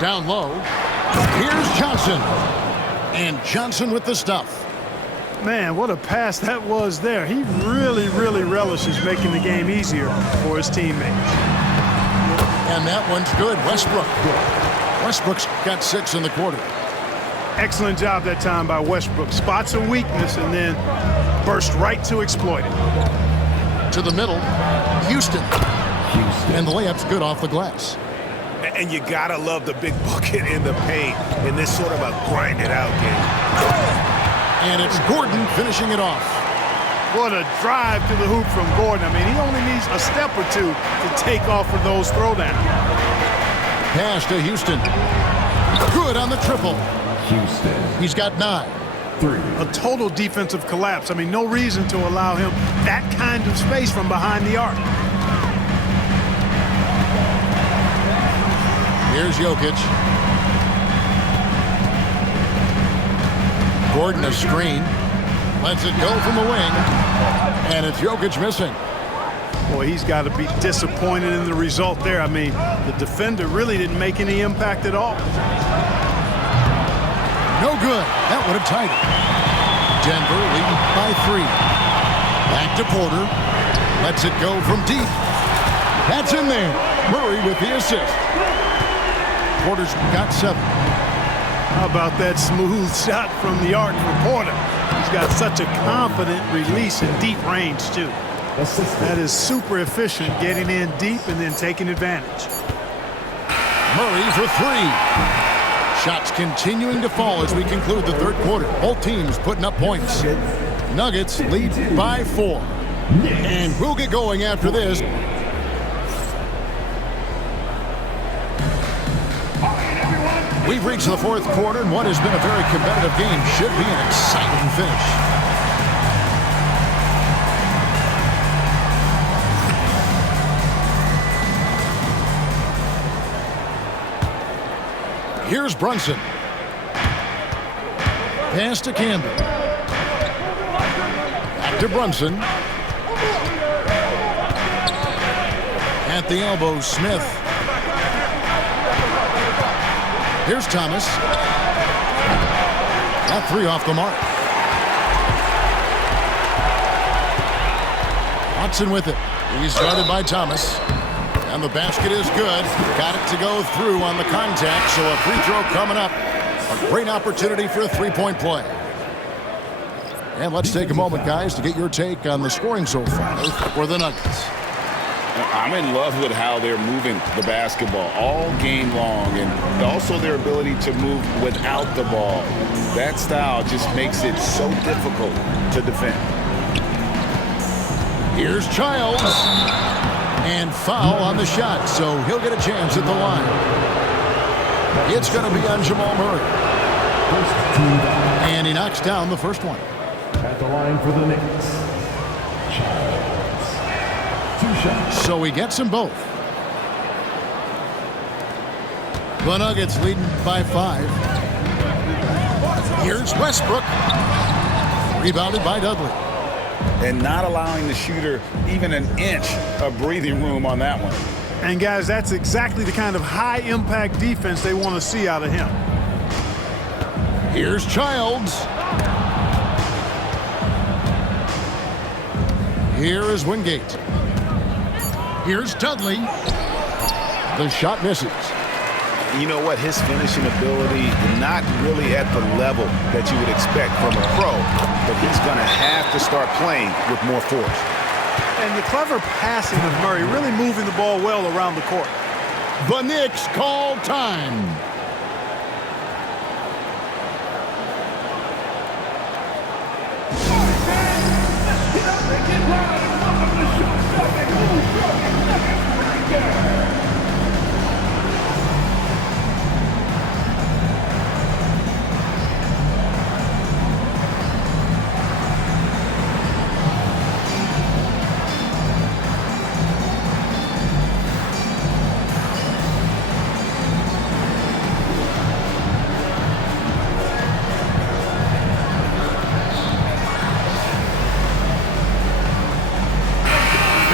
Down low. Here's Johnson. And Johnson with the stuff. Man, what a pass that was there. He really, really relishes making the game easier for his teammates. And that one's good. Westbrook's got 6 in the quarter. Excellent job that time by Westbrook. Spots a weakness and then burst right to exploit it. To the middle, Houston. And the layup's good off the glass. And you gotta love the big bucket in the paint in this sort of a grind-it-out game. And it's Gordon finishing it off. What a drive to the hoop from Gordon. I mean, he only needs a step or two to take off for those throwdowns. Pass to Houston. Good on the triple. Houston. He's got 9. 3. A total defensive collapse. I mean, no reason to allow him that kind of space from behind the arc. Here's Jokic. Gordon a screen. Lets it go from the wing. And it's Jokic missing. Boy, he's got to be disappointed in the result there. I mean, the defender really didn't make any impact at all. No good. That would have tied it. Denver leading by 3. Back to Porter. Lets it go from deep. That's in there. Murray with the assist. Porter's got 7. How about that smooth shot from the arc for Porter? He's got such a confident release in deep range, too. That is super efficient, getting in deep and then taking advantage. Murray for 3. Shots continuing to fall as we conclude the third quarter. Both teams putting up points. Nuggets lead by 4. And we'll get going after this. We've reached the fourth quarter, and what has been a very competitive game should be an exciting finish. Here's Brunson. Pass to Campbell. Back to Brunson. At the elbow, Smith. Here's Thomas. That 3 off the mark. Watson with it. He's guarded by Thomas. And the basket is good. Got it to go through on the contact, so a free throw coming up. A great opportunity for a three-point play. And let's take a moment, guys, to get your take on the scoring so far for the Nuggets. I'm in love with how they're moving the basketball all game long, and also their ability to move without the ball. That style just makes it so difficult to defend. Here's Childs. And foul on the shot, so he'll get a chance at the line. It's going to be on Jamal Murray. And he knocks down the first one. At the line for the Knicks, Childs. 2 shots. So he gets them both. The Nuggets leading by 5. Here's Westbrook. Rebounded by Dudley. And not allowing the shooter even an inch of breathing room on that one. And, guys, that's exactly the kind of high-impact defense they want to see out of him. Here's Childs. Here is Wingate. Here's Dudley. The shot misses. You know what? His finishing ability, not really at the level that you would expect from a pro, but he's going to have to start playing with more force. And the clever passing of Murray, really moving the ball well around the court. The Knicks call time.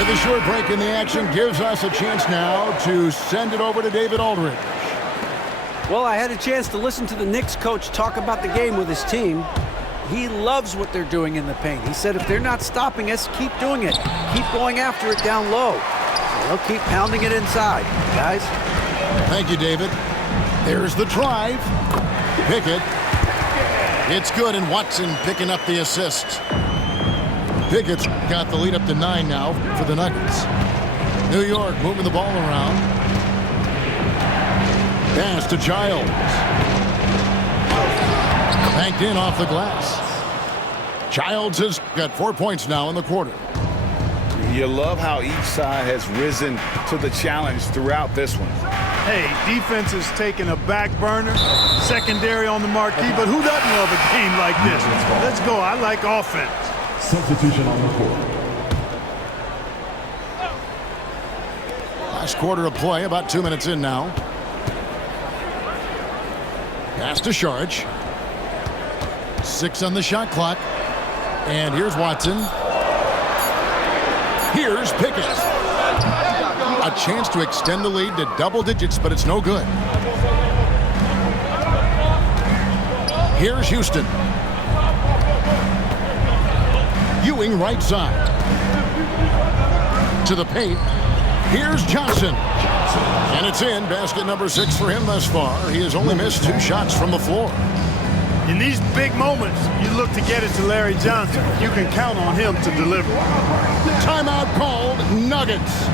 The short break in the action gives us a chance now to send it over to David Aldridge. Well, I had a chance to listen to the Knicks coach talk about the game with his team. He loves what they're doing in the paint. He said if they're not stopping us, keep doing it. Keep going after it down low. So they'll keep pounding it inside, guys. Thank you, David. There's the drive. Pickett. It's good, and Watson picking up the assist. Pickett's got the lead up to 9 now for the Nuggets. New York moving the ball around. Pass to Childs. Banked in off the glass. Childs has got 4 points now in the quarter. You love how each side has risen to the challenge throughout this one. Hey, defense is taking a back burner, secondary on the marquee, but who doesn't love a game like this? Let's go. I like offense. Substitution on the court. Last quarter of play, about 2 minutes in now. Pass to Saric. 6 on the shot clock. And here's Watson. Here's Pickett. A chance to extend the lead to double digits, but it's no good. Here's Houston. Ewing right side. To the paint. Here's Johnson. And it's in. Basket number 6 for him thus far. He has only missed 2 shots from the floor. In these big moments, you look to get it to Larry Johnson. You can count on him to deliver. Timeout called. Nuggets.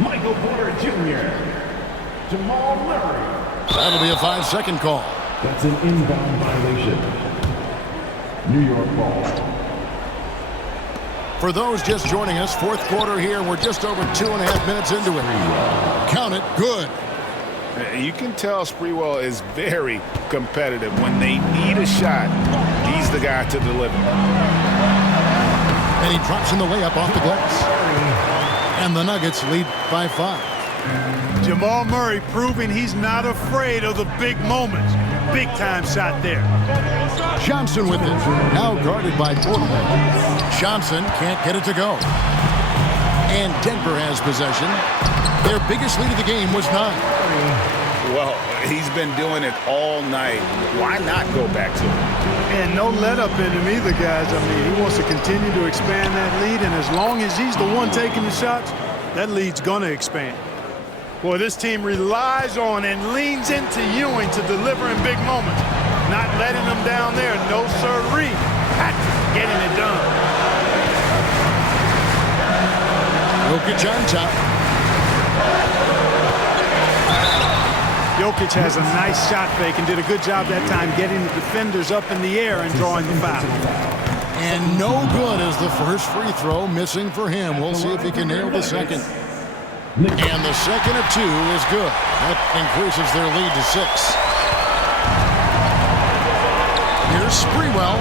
Michael Porter Jr. Jamal Murray. That'll be a 5-second call. That's an inbound violation. New York ball. For those just joining us, fourth quarter here. We're just over 2.5 minutes into it. Count it. Good. You can tell Sprewell is very competitive. When they need a shot, he's the guy to deliver. And he drops in the layup off the glass. And the Nuggets lead by 5. Jamal Murray proving he's not afraid of the big moments. Big time shot there. Johnson with it. Now guarded by Porter. Johnson can't get it to go. And Denver has possession. Their biggest lead of the game was 9. Well, he's been doing it all night. Why not go back to it? And no let up in him either, guys. I mean, he wants to continue to expand that lead, and as long as he's the one taking the shots, that lead's going to expand. Boy, this team relies on and leans into Ewing to deliver in big moments. Not letting them down there. No sirree. Patrick getting it done. Jokic on top. Jokic has a nice shot fake and did a good job that time getting the defenders up in the air and drawing the foul. And no good as the first free throw missing for him. We'll see if he can nail the second. And the second of 2 is good. That increases their lead to 6. Here's Sprewell.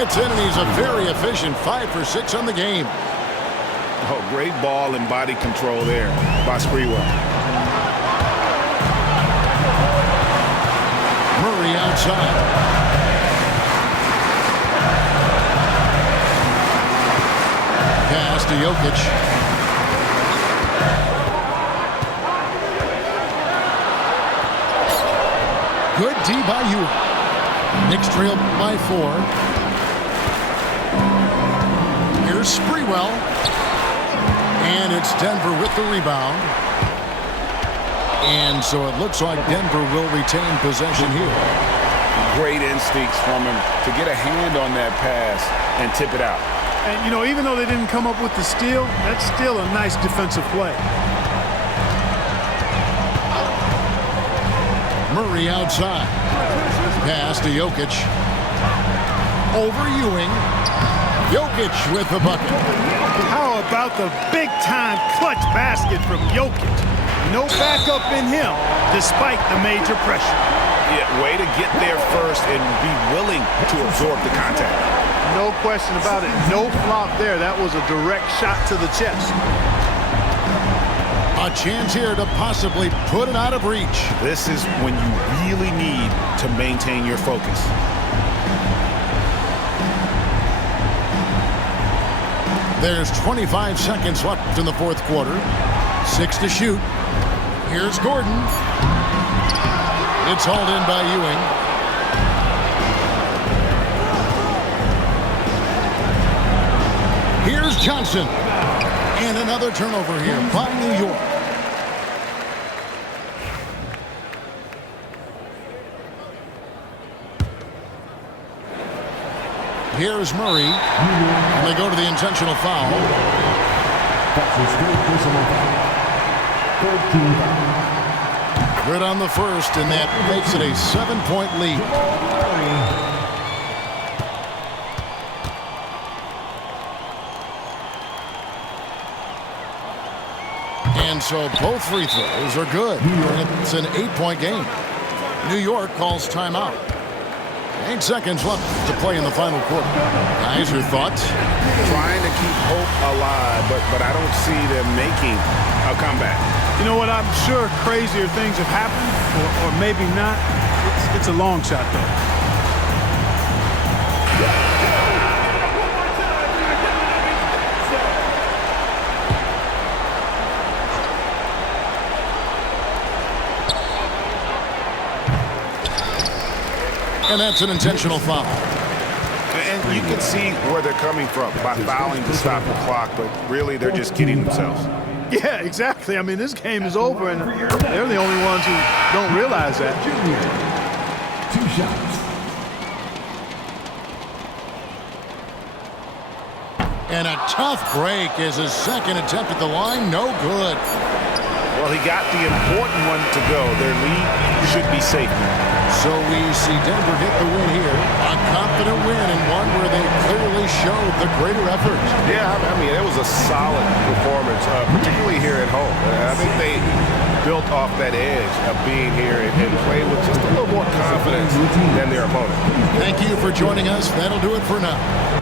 It's in, and he's a very efficient 5 for 6 on the game. Oh, great ball and body control there by Sprewell. Murray outside. Pass to Jokic. Good D by Ewing. Knicks trail by 4. Here's Sprewell. And it's Denver with the rebound. And so it looks like Denver will retain possession here. Great instincts from him to get a hand on that pass and tip it out. And, you know, even though they didn't come up with the steal, that's still a nice defensive play. Murray outside. Pass to Jokic. Over Ewing. Jokic with the bucket. How about the big-time clutch basket from Jokic? No backup in him, despite the major pressure. Yeah, way to get there first and be willing to absorb the contact. No question about it. No flop there. That was a direct shot to the chest. A chance here to possibly put it out of reach. This is when you really need to maintain your focus. There's 25 seconds left in the fourth quarter. 6 to shoot. Here's Gordon. It's hauled in by Ewing. Here's Johnson. And another turnover here by New York. Here's Murray. And they go to the intentional foul. Good on the first, and that makes it a 7-point lead. And so both free throws are good. It's an 8-point game. New York calls timeout. 8 seconds left to play in the final quarter. Guys, your thoughts? Trying to keep hope alive, but I don't see them making a comeback. You know what? I'm sure crazier things have happened, or maybe not. It's a long shot, though. And that's an intentional foul. And you can see where they're coming from by fouling to stop the clock, but really they're just kidding themselves. Yeah, exactly. I mean, this game is over, and they're the only ones who don't realize that. 2 shots. And a tough break is his second attempt at the line. No good. Well, he got the important one to go. Their lead should be safe. So we see Denver get the win here. A confident win and one where they clearly showed the greater effort. Yeah, I mean, it was a solid performance, particularly here at home. I think they built off that edge of being here and played with just a little more confidence than their opponent. Thank you for joining us. That'll do it for now.